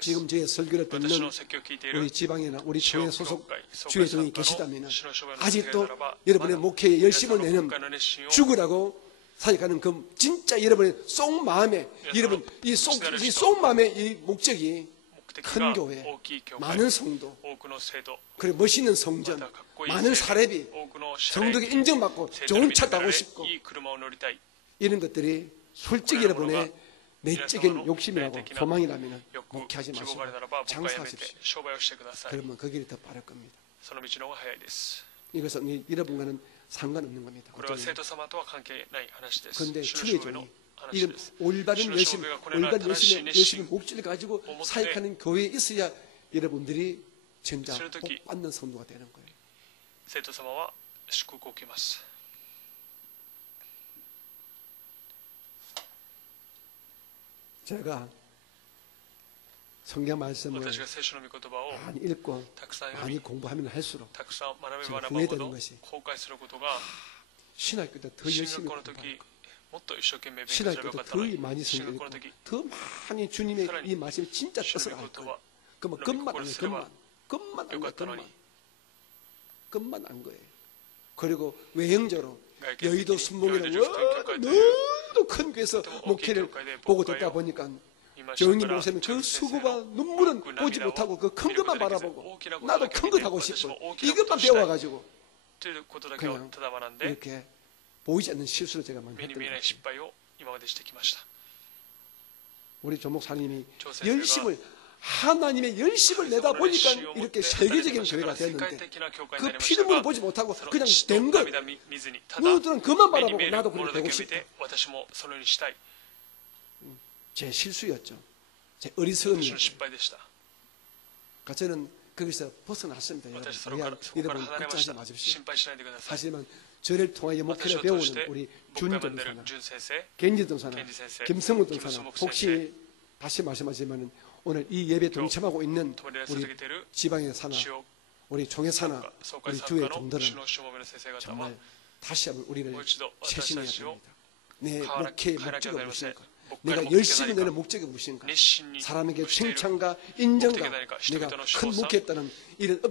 지금 저의 설교를 듣는 우리 지방이나 우리 교회 소속 주의 종이 계시다면 아직도 여러분의 목회에 열심을 내는 죽으라고 사역하는 그 진짜 여러분의 속마음에 여러분 이 속마음의 이 목적이 큰 교회, 많은 성도, 그리고 멋있는 성전, 많은 사례비, 성도에게 인정받고 좋은 차 타고 싶고 이런 것들이 솔직히 여러분의 내적인 욕심이라고 소망이라면 목회하지 마시고 장사하십시오. 그러면 그 길이 더 빠를 겁니다. 이것은 여러분과는 상관없는 겁니다. 그런데 주의 종이 이런 올바른 열심의 목적을 가지고 사역하는 교회에 있어야 여러분들이 진짜 복 받는 성도가 되는 거예요. 제가 성경 말씀을 많이 읽고 많이 공부하면 할수록 제가 후회되는 것이 신학교 때 더 열심히 공부하고 신학교 때 더 많이 성경 읽고 더 많이 주님의 이 말씀을 진짜 뜻을 알 거예요. 그러면 끝만 안 거예요. 그리고 외형적으로 여의도 순복이라고 너무 큰 교회에서 목회를 보고 듣다 보니까 정님 목사님 그 수고와 눈물은 보지 못하고 그 큰 것만 바라보고 나도 큰 것 하고 싶어 이것만 배워가지고 그냥 이렇게 보이지 않는 실수를 제가 많이 했던 것 같아요. 우리 조목사님이 하나님의 열심을 내다 보니까 이렇게 세계적인 교회가 됐는데 그 피눈물을 보지 못하고 그냥 된 것 너희들은 그만 바라보고 나도 그렇게 되고 싶다. 제 실수였죠. 제 어리석음이었죠. 그러니까 저는 거기서 벗어났습니다. 여러분 걱정하지 마십시오. 하지만 저를 통하여 목회를 배우는 우리 준전 사나, 겐지전 사나, 김성우 전 사나 혹시 다시 말씀하지만 오늘 이 예배에 동참하고 있는 우리 지방의 사나, 우리 종의 사나, 우리 주의 종들은 정말 다시 한번 우리를 세신해야 됩니다. 내 목회의 목적이 무엇인가? 내가 열심히 내는 목적이 무엇인가? 사람에게 칭찬과 인정과 내가 큰 목회했다는 이런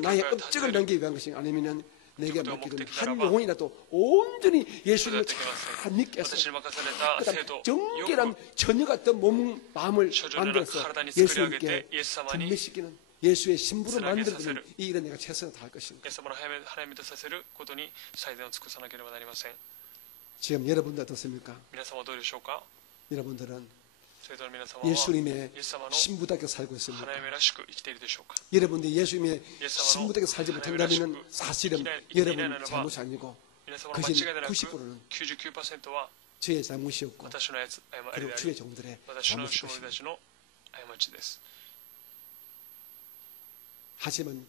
나의 업적을 남기기 위한 것인가? 아니면 내게 맡기는 한 영혼이라도 온전히 예수님을 잘 믿게 해서 정결한 처녀 같은 마음을 만들어서 예수님께 분배시키는 예수의 신부로 만들어주는 이 일은 내가 최선을 다할 것입니다. 지금 여러분들 어떻습니까? 여러분들은 예수님의 신부답게 살고 있습니다. 여러분들이 예수님의 신부답게 살지 못한다면 사실은 여러분 잘못이 아니고 그것이 90%는 주의 잘못이었고 그리고 주의 종들의 잘못일 것입니다. 하지만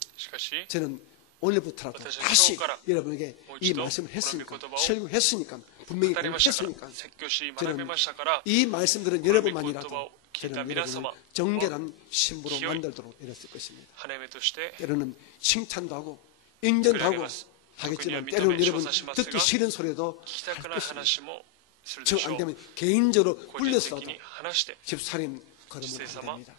저는 오늘부터라도 다시 여러분에게 이 말씀을 했으니까, 설교했으니까, 분명히 했으니까, 저는 이 말씀들은 여러분만이라도 저는 여러분을 정결한 신부로 만들도록 이랬을 것입니다. 때로는 칭찬도 하고 인정도 하고 하겠지만 때로는 여러분 듣기 싫은 소리도 할 것입니다. 정 안되면 개인적으로 불려서라도 집사님 그러면 안됩니다.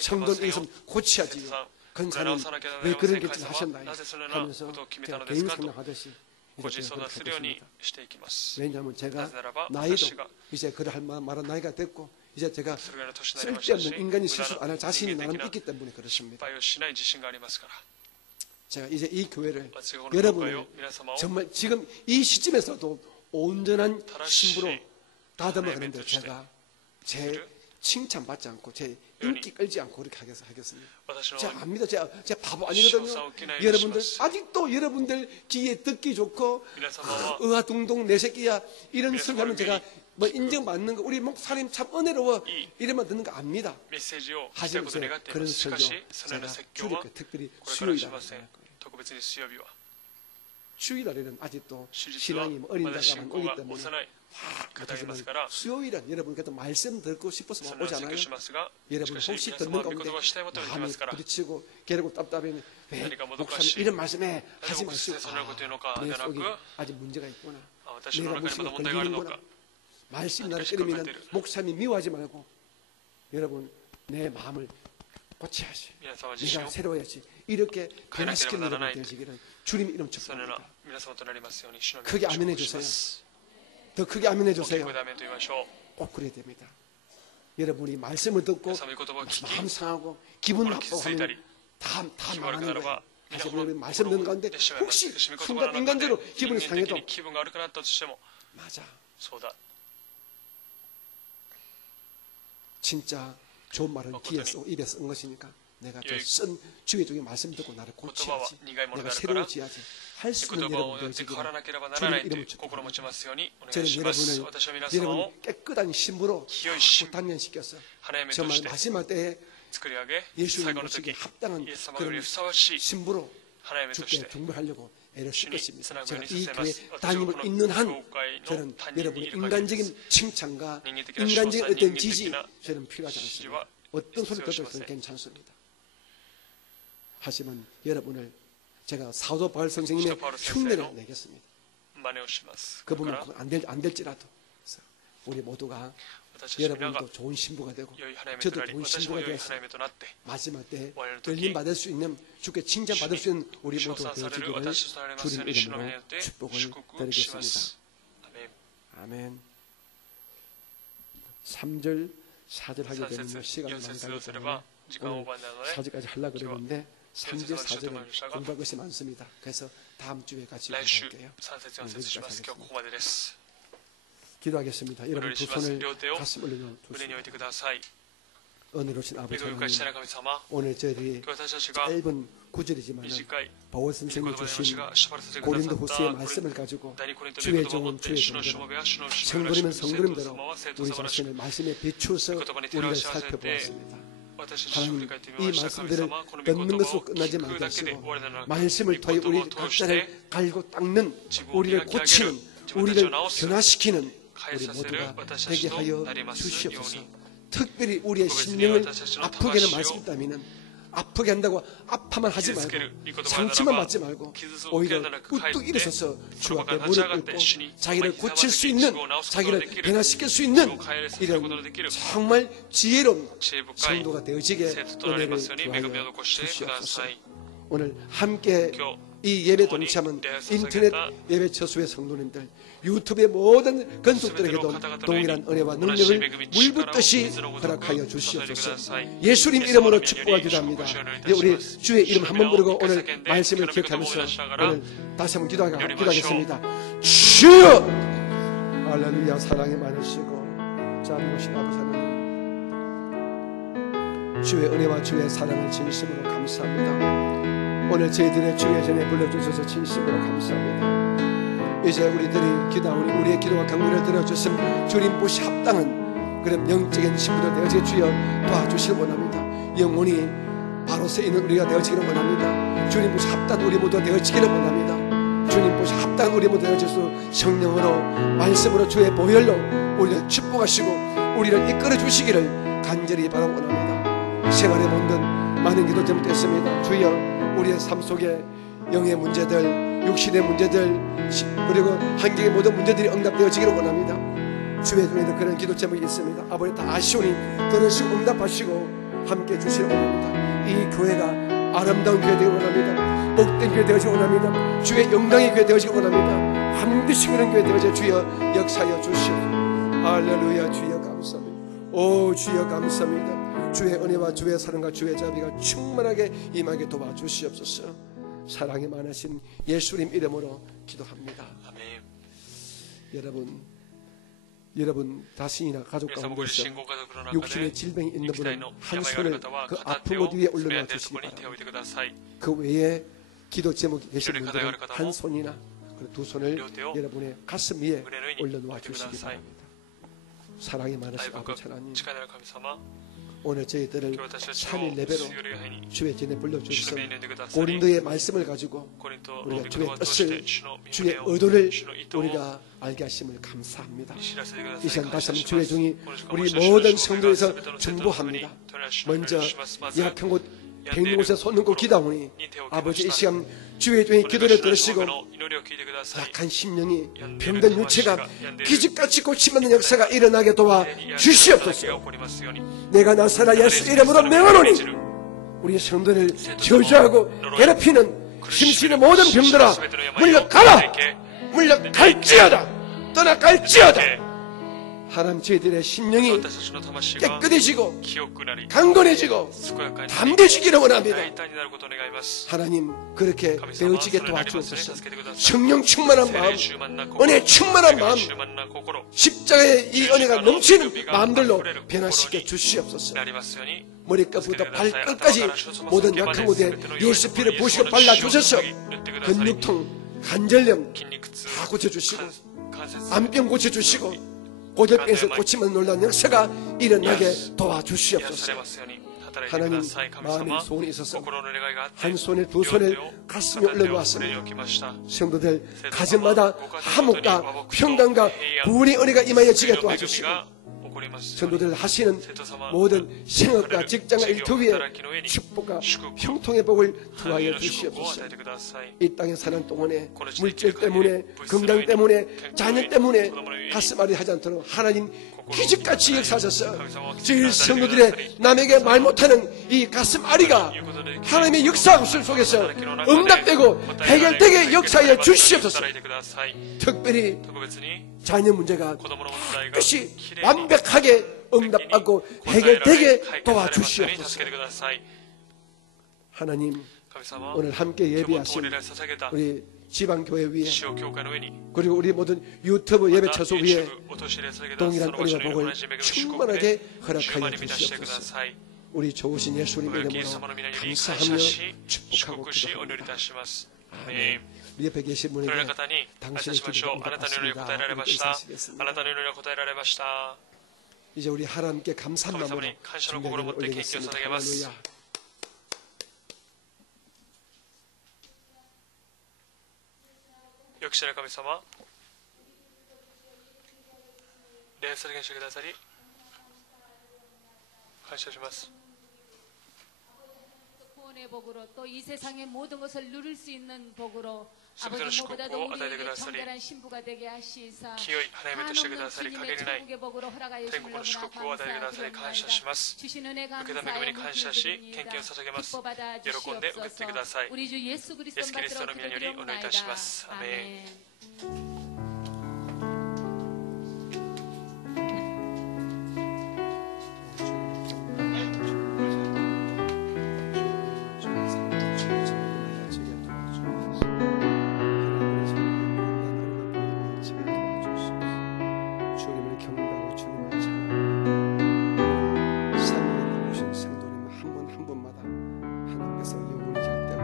성도는 이것은 고쳐야지요. 권사님 왜 그런 결정을 하셨나요? 하면서 제가 개인 생각하듯이 이제 그렇게 하겠습니다. 왜냐하면 제가 나이도 이제 그럴 만한 나이가 됐고 이제 제가 쓸데없는 인간이 실수 안 할 자신이 나는 있기 때문에 그렇습니다. 제가 이제 이 교회를 여러분을 정말 지금 이 시점에서도 온전한 신부로 다듬어가는데 제가 제 칭찬받지 않고 제 인기 끌지 않고 그렇게 하겠습니다. 제가 압니다. 제가 바보 아니거든요. 여러분들 아직도 여러분들 귀에 듣기 좋고 의아둥둥 내 새끼야 이런 소리 하면 제가 뭐 인정받는 거 우리 목사님 참 은혜로워 이러면 듣는 거 압니다. 하지만 그런 설교 제가 줄일 거 특별히 수요일이라고 생각할 거예요. 주일날에는 아직도 신앙이 어린 자가만 오기 때문에 하지만 수요일은 여러분 그래도 말씀 듣고 싶어서 오잖아요. 여러분 혹시 듣는 가운데 마음이 부딪히고 괴롭고 답답하면 왜 목사님 이런 말씀해 하지 마시고 내 속에 아직 문제가 있구나. 내가 무슨 걸리는구나. 말씀이 나를 때리면 목사님 미워하지 말고 여러분 내 마음을 고쳐야지. 내가 새로워야지. 이렇게 변화시키는 여러분 되시기를 주님 이름 축복합니다. 크게 아멘해 주세요. 더 크게 아멘해 주세요. 꼭 그래야 됩니다. 여러분이 말씀을 듣고 마음 상하고 기분 나쁘고 하면 다 망하는 거예요. 하지만 말씀 듣는 가운데 혹시 순간 인간적으로 기분이 상해도 맞아. 진짜 좋은 말은 귀에 쓰고 입에 쓴 것이니까 내가 쓴 주의 중에 말씀 듣고 나를 고쳐야지. 내가 새로워져야지. 할 수 있는 여러분 되시기를 주님 이름을 축복합니다. 저는 여러분을 깨끗한 신부로 단련시켜서 정말 마지막 때에 예수님 모시기에 합당한 그런 신부로 주께 경배하려고 애를 쓸 것입니다. 제가 이 교회 담임을 있는 한 저는 여러분의 인간적인 칭찬과 인간적인 어떤 지지 저는 필요하지 않습니다. 어떤 소리 들어도 괜찮습니다. 하지만 여러분을 제가 사도 바울 선생님의 흉내를 내겠습니다. 그분은 안 될지라도 우리 모두가 여러분도 좋은 신부가 되고 저도 좋은 신부가 되어서 마지막 때 열림 받을 수 있는 주께 칭찬 받을 수 있는 우리 모두 되어지기를 주님 이름으로 축복을 드리겠습니다. 아멘. 3절 4절 하게 되면 시간이 많이 가기 때문에 오늘 4절까지 하려고 그랬는데 3절 4절은 공부할 것이 많습니다. 그래서 다음 주에 같이 공부할게요. 여기까지 하겠습니다. 기도하겠습니다. 여러분 두 손을 가슴 올려주십시오. 은혜로우신 아버지 하나님, 오늘 저희들이 짧은 구절이지만 바울 선생님이 주신 고린도 후서의 말씀을 가지고 주의 종은 주의 종대로 성도님은 성도님대로 우리 자신을 말씀에 비추어서 우리가 살펴보았습니다. 하나님, 이 말씀들을 듣는 것으로 끝나지 말게 하시고 말씀을 통해 우리 각자를 갈고 닦는, 우리를 고치는, 우리를 변화시키는 우리 모두가 되게 하여 주시옵소서. 특별히 우리의 심령을 아프게 하는 말씀이 있다면 아프게 한다고 아파만 하지 말고 상처만 받지 말고 오히려 우뚝 일어서서 주 앞에 무릎 꿇고 자기를 고칠 수 있는, 자기를 변화시킬 수 있는 이런 정말 지혜로운 성도가 되어지게 은혜를 구하여 주시옵소서. 오늘 함께 이 예배 동참은 인터넷 예배 처수의 성도님들, 유튜브의 모든 건속들에게도 동일한 은혜와 능력을 물붓듯이 허락하여 주시옵소서. 예수님 이름으로 축복하기 기도합니다. 우리 주의 이름 한번 부르고 오늘 말씀을 기억하면서 오늘 다시 한번 기도하겠습니다. 주여! 할렐루야. 사랑이 많으시고 자비로우신 아버지 하나님, 주의 은혜와 주의 사랑을 진심으로 감사합니다. 오늘 저희들의 주의 전에 불러주셔서 진심으로 감사합니다. 이제 우리들이 우리의 기도와 강구를 들어주신 주님 보시 합당한 그런 영적인 신부들 되어지게 주여 도와주시길 원합니다. 영혼이 바로 서 있는 우리가 되어지기를 원합니다. 주님 보시 합당 우리 모두가 되어지기를 원합니다. 주님 보시 합당 우리 모두 되어질 수 성령으로 말씀으로 주의 보혈로 우리를 축복하시고 우리를 이끌어 주시기를 간절히 바라고 원합니다. 생활에 모든 많은 기도 잘못했습니다. 주여 우리의 삶 속에 영의 문제들, 육신의 문제들, 그리고 환경의 모든 문제들이 응답되어지기를 원합니다. 주의 중에도 그런 기도 제목이 있습니다. 아버지 다 아시오니 들으시고 응답하시고 함께 주시기를 원합니다. 이 교회가 아름다운 교회 되기를 원합니다. 복된 교회 되어지기를 원합니다. 주의 영광의 교회 되어지기를 원합니다. 반드시 그런 교회 되어져 주여 역사하여 주시옵소서. 할렐루야. 주여 감사합니다. 오 주여 감사합니다. 주의 은혜와 주의 사랑과 주의 자비가 충만하게 임하게 도와주시옵소서. 사랑이 많으신 예수님 이름으로 기도합니다. 아멘. 여러분 자신이나 가족 가운데서 육신의 질병이 있는 분은 한 손을 그 아픈 곳 위에 올려놓아 주시기 바랍니다. 그 외에 기도 제목이 계신 분들은 한 손이나 두 손을 여러분의 가슴 위에 올려놓아 주시기 바랍니다. 사랑이 많으신 아버지 하나님, 오늘 저희들을 3일 예배로 주의 전에 불러주셔서 고린도의 말씀을 가지고 우리가 주의 뜻을, 주의 의도를 우리가 알게 하심을 감사합니다. 이 시간 다시 한번 주의 종이 우리 모든 성도에서 중보합니다. 먼저 약한 곳 병든 곳에 손 얹고 기도하오니 아버지 이 시간 주의 종의 기도를 들으시고 약한 심령이 병든 유체가 기적같이 고침받는 역사가 일어나게 도와 주시옵소서. 내가 나사라 예수 이름으로 명하노니 우리 성도를 저주하고 괴롭히는 심신의 모든 병들아 물러가라! 물러갈지어다! 떠나갈지어다! 하나님 저희들의 심령이 깨끗해지고 강건해지고 담대해지기를 원합니다. 하나님 그렇게 되어지게 도와주옵소서. 성령 충만한 마음, 은혜 충만한 마음, 십자가의 이 은혜가 넘치는 마음들로 변화시켜 주시옵소서. 머리끝부터 발끝까지 모든 약한 곳에 예수 피를 부으시고 발라주셔서 근육통, 관절염 다 고쳐주시고 암병 고쳐주시고 고절병에서 고치면 놀라운 역사가 일어나게 도와주시옵소서. 하나님 마음에 소원이 있어서 한 손에 두 손을 가슴에 올려놓았습니다. 성도들 가정마다 화목과 평강과 구원의 은혜가 임하여지게 도와주시고 성도들 하시는 모든 생업과 직장과 일터 위에 축복과 형통의 복을 더하여 주시옵소서. 이 땅에 사는 동안에 물질 때문에 건강 때문에 자녀 때문에 가슴앓이 하지 않도록 하나님 기적같이 역사하셔서 저희 성도들의 남에게 말 못하는 이 가슴앓이가 하나님의 역사 구슬 속에서 응답되고 해결되게 역사하여 주시옵소서. 특별히 자녀 문제가 반드시 완벽하게 응답받고 해결되게 도와주시옵소서. 하나님 오늘 함께 예배하신 우리 지방교회 위에 그리고 우리 모든 유튜브 예배 처소 위에 동일한 은혜와 복을 충만하게 허락하여 주시옵소서. 우리 좋으신 예수님 이름으로 감사하며 축복하고 기도합니다. 아멘. 우리 옆에 계신 분에게 당신의 기도가 응답받습니다. 이제 우리 하나님께 감사한 마음으로 중간에 올리겠습니다. 할렐루야. 역시神様礼されてくださり感謝します。 구원의 복으로 또 이 세상의 모든 것을 누릴 수 있는 복으로 아버지 무엇보다도 우리에게 정결한 신부가 되게 하시사 한없는 주님의 천국의 복으로 허락하여 주시므로 감사드립니다. 주신 은혜 감사에 기뻐받아 주시옵소서. 우리 주 예수 그리스도 받들어 기도드리옵나이다. 아멘. 영원히 잘 되고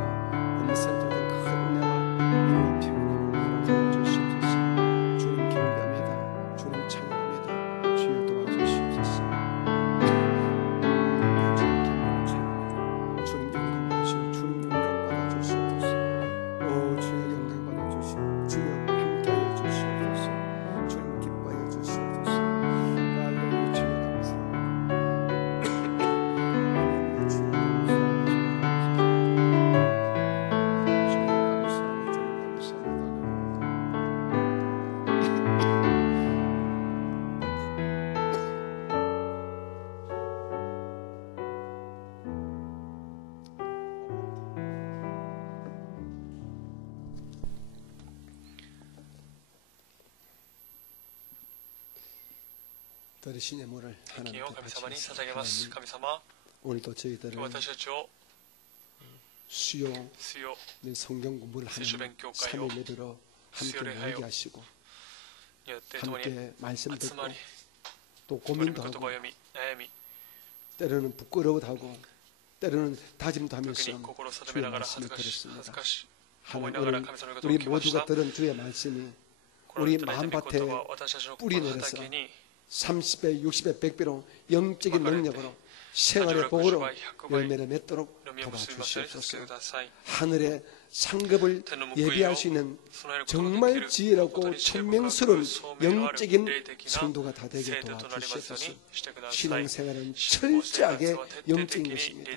음성적인 큰 은혜와 이런 평안을 주시옵소서. 드리신 예물을 金を 하나님께 神様に 바치겠습니다. 捧げます。 하나님, 神様、 오늘도 저희들을 私たちを 수요 水曜 성경 공부를 하는 聖書勉強会を 3일 예배로 함께 모이게 하시고 によって共に 함께 말씀 集 듣고 まり、 또 共に 고민도 言葉を 하고 読み、悩み、 때로는 부끄러워도 하고 때로는 다짐도 時 하면서 に心を定め 주의 ながら恥 말씀을 ず 들었습니다. かしい思いながら 하나님, 神様の言葉を 우리 聞きまし 모두가 た。 들은 주의 말씀이 この 우리 いただいた御 마음밭에 言葉は私たちの 뿌리 心の 내려서 畑に 30배, 60배, 100배로 영적인 능력으로 생활의 복으로 열매를 맺도록 実を結びますように助けてく 도와주시옵소서. ださい。 하늘의 상급을 예비할 수 있는 정말 지혜롭고 천명스러운 영적인 성도가 다 되게 도와주시옵소서. 신앙생활은 철저하게 영적인 것입니다.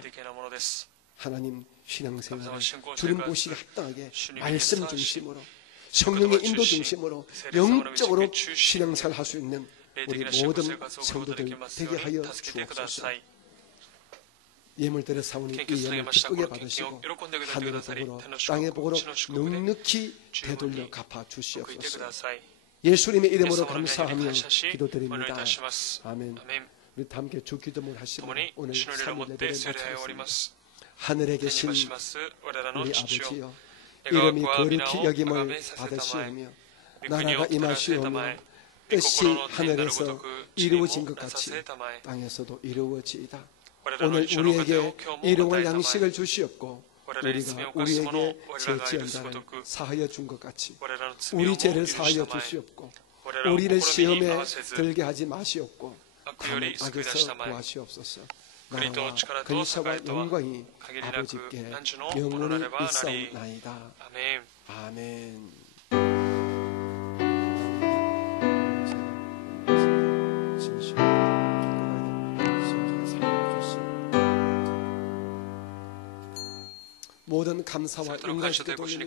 하나님, 신앙생활은 주님 보시기 합당하게 말씀 중심으로 성령의 인도 중심으로 영적으로 신앙생활을 할 수 있는 우리 모든 성도들 되게 하여 주옵소서. 예물들을 사오니 이 예물 기쁘게 받으시고 하늘의 복으로 땅의 복으로 넉넉히 되돌려 갚아 주시옵소서. 예수님의 이름으로 감사하며 기도드립니다. 아멘. 우리 다 함께 주 기도를 하시고 오늘 3일 예배를 마치겠습니다. 하늘에 계신 우리 아버지여, 이름이 거룩히 여김을 받으시오며 나라가 임하시오며 뜻이 하늘에서 이루어진 것 같이 땅에서도 이루어지이다. 오늘 우리에게 일용할 양식을 주시옵고 우리가 우리에게 죄 지은 자를 사하여 준 것 같이 우리 죄를 사하여 주시옵고 우리를 시험에 들게 하지 마시옵고 다만 악에서 구하시옵소서. 나라와 근사와 영광이 아버지께 영원히 있사옵나이다. 아멘. 모든 감사와 영광을 돌리며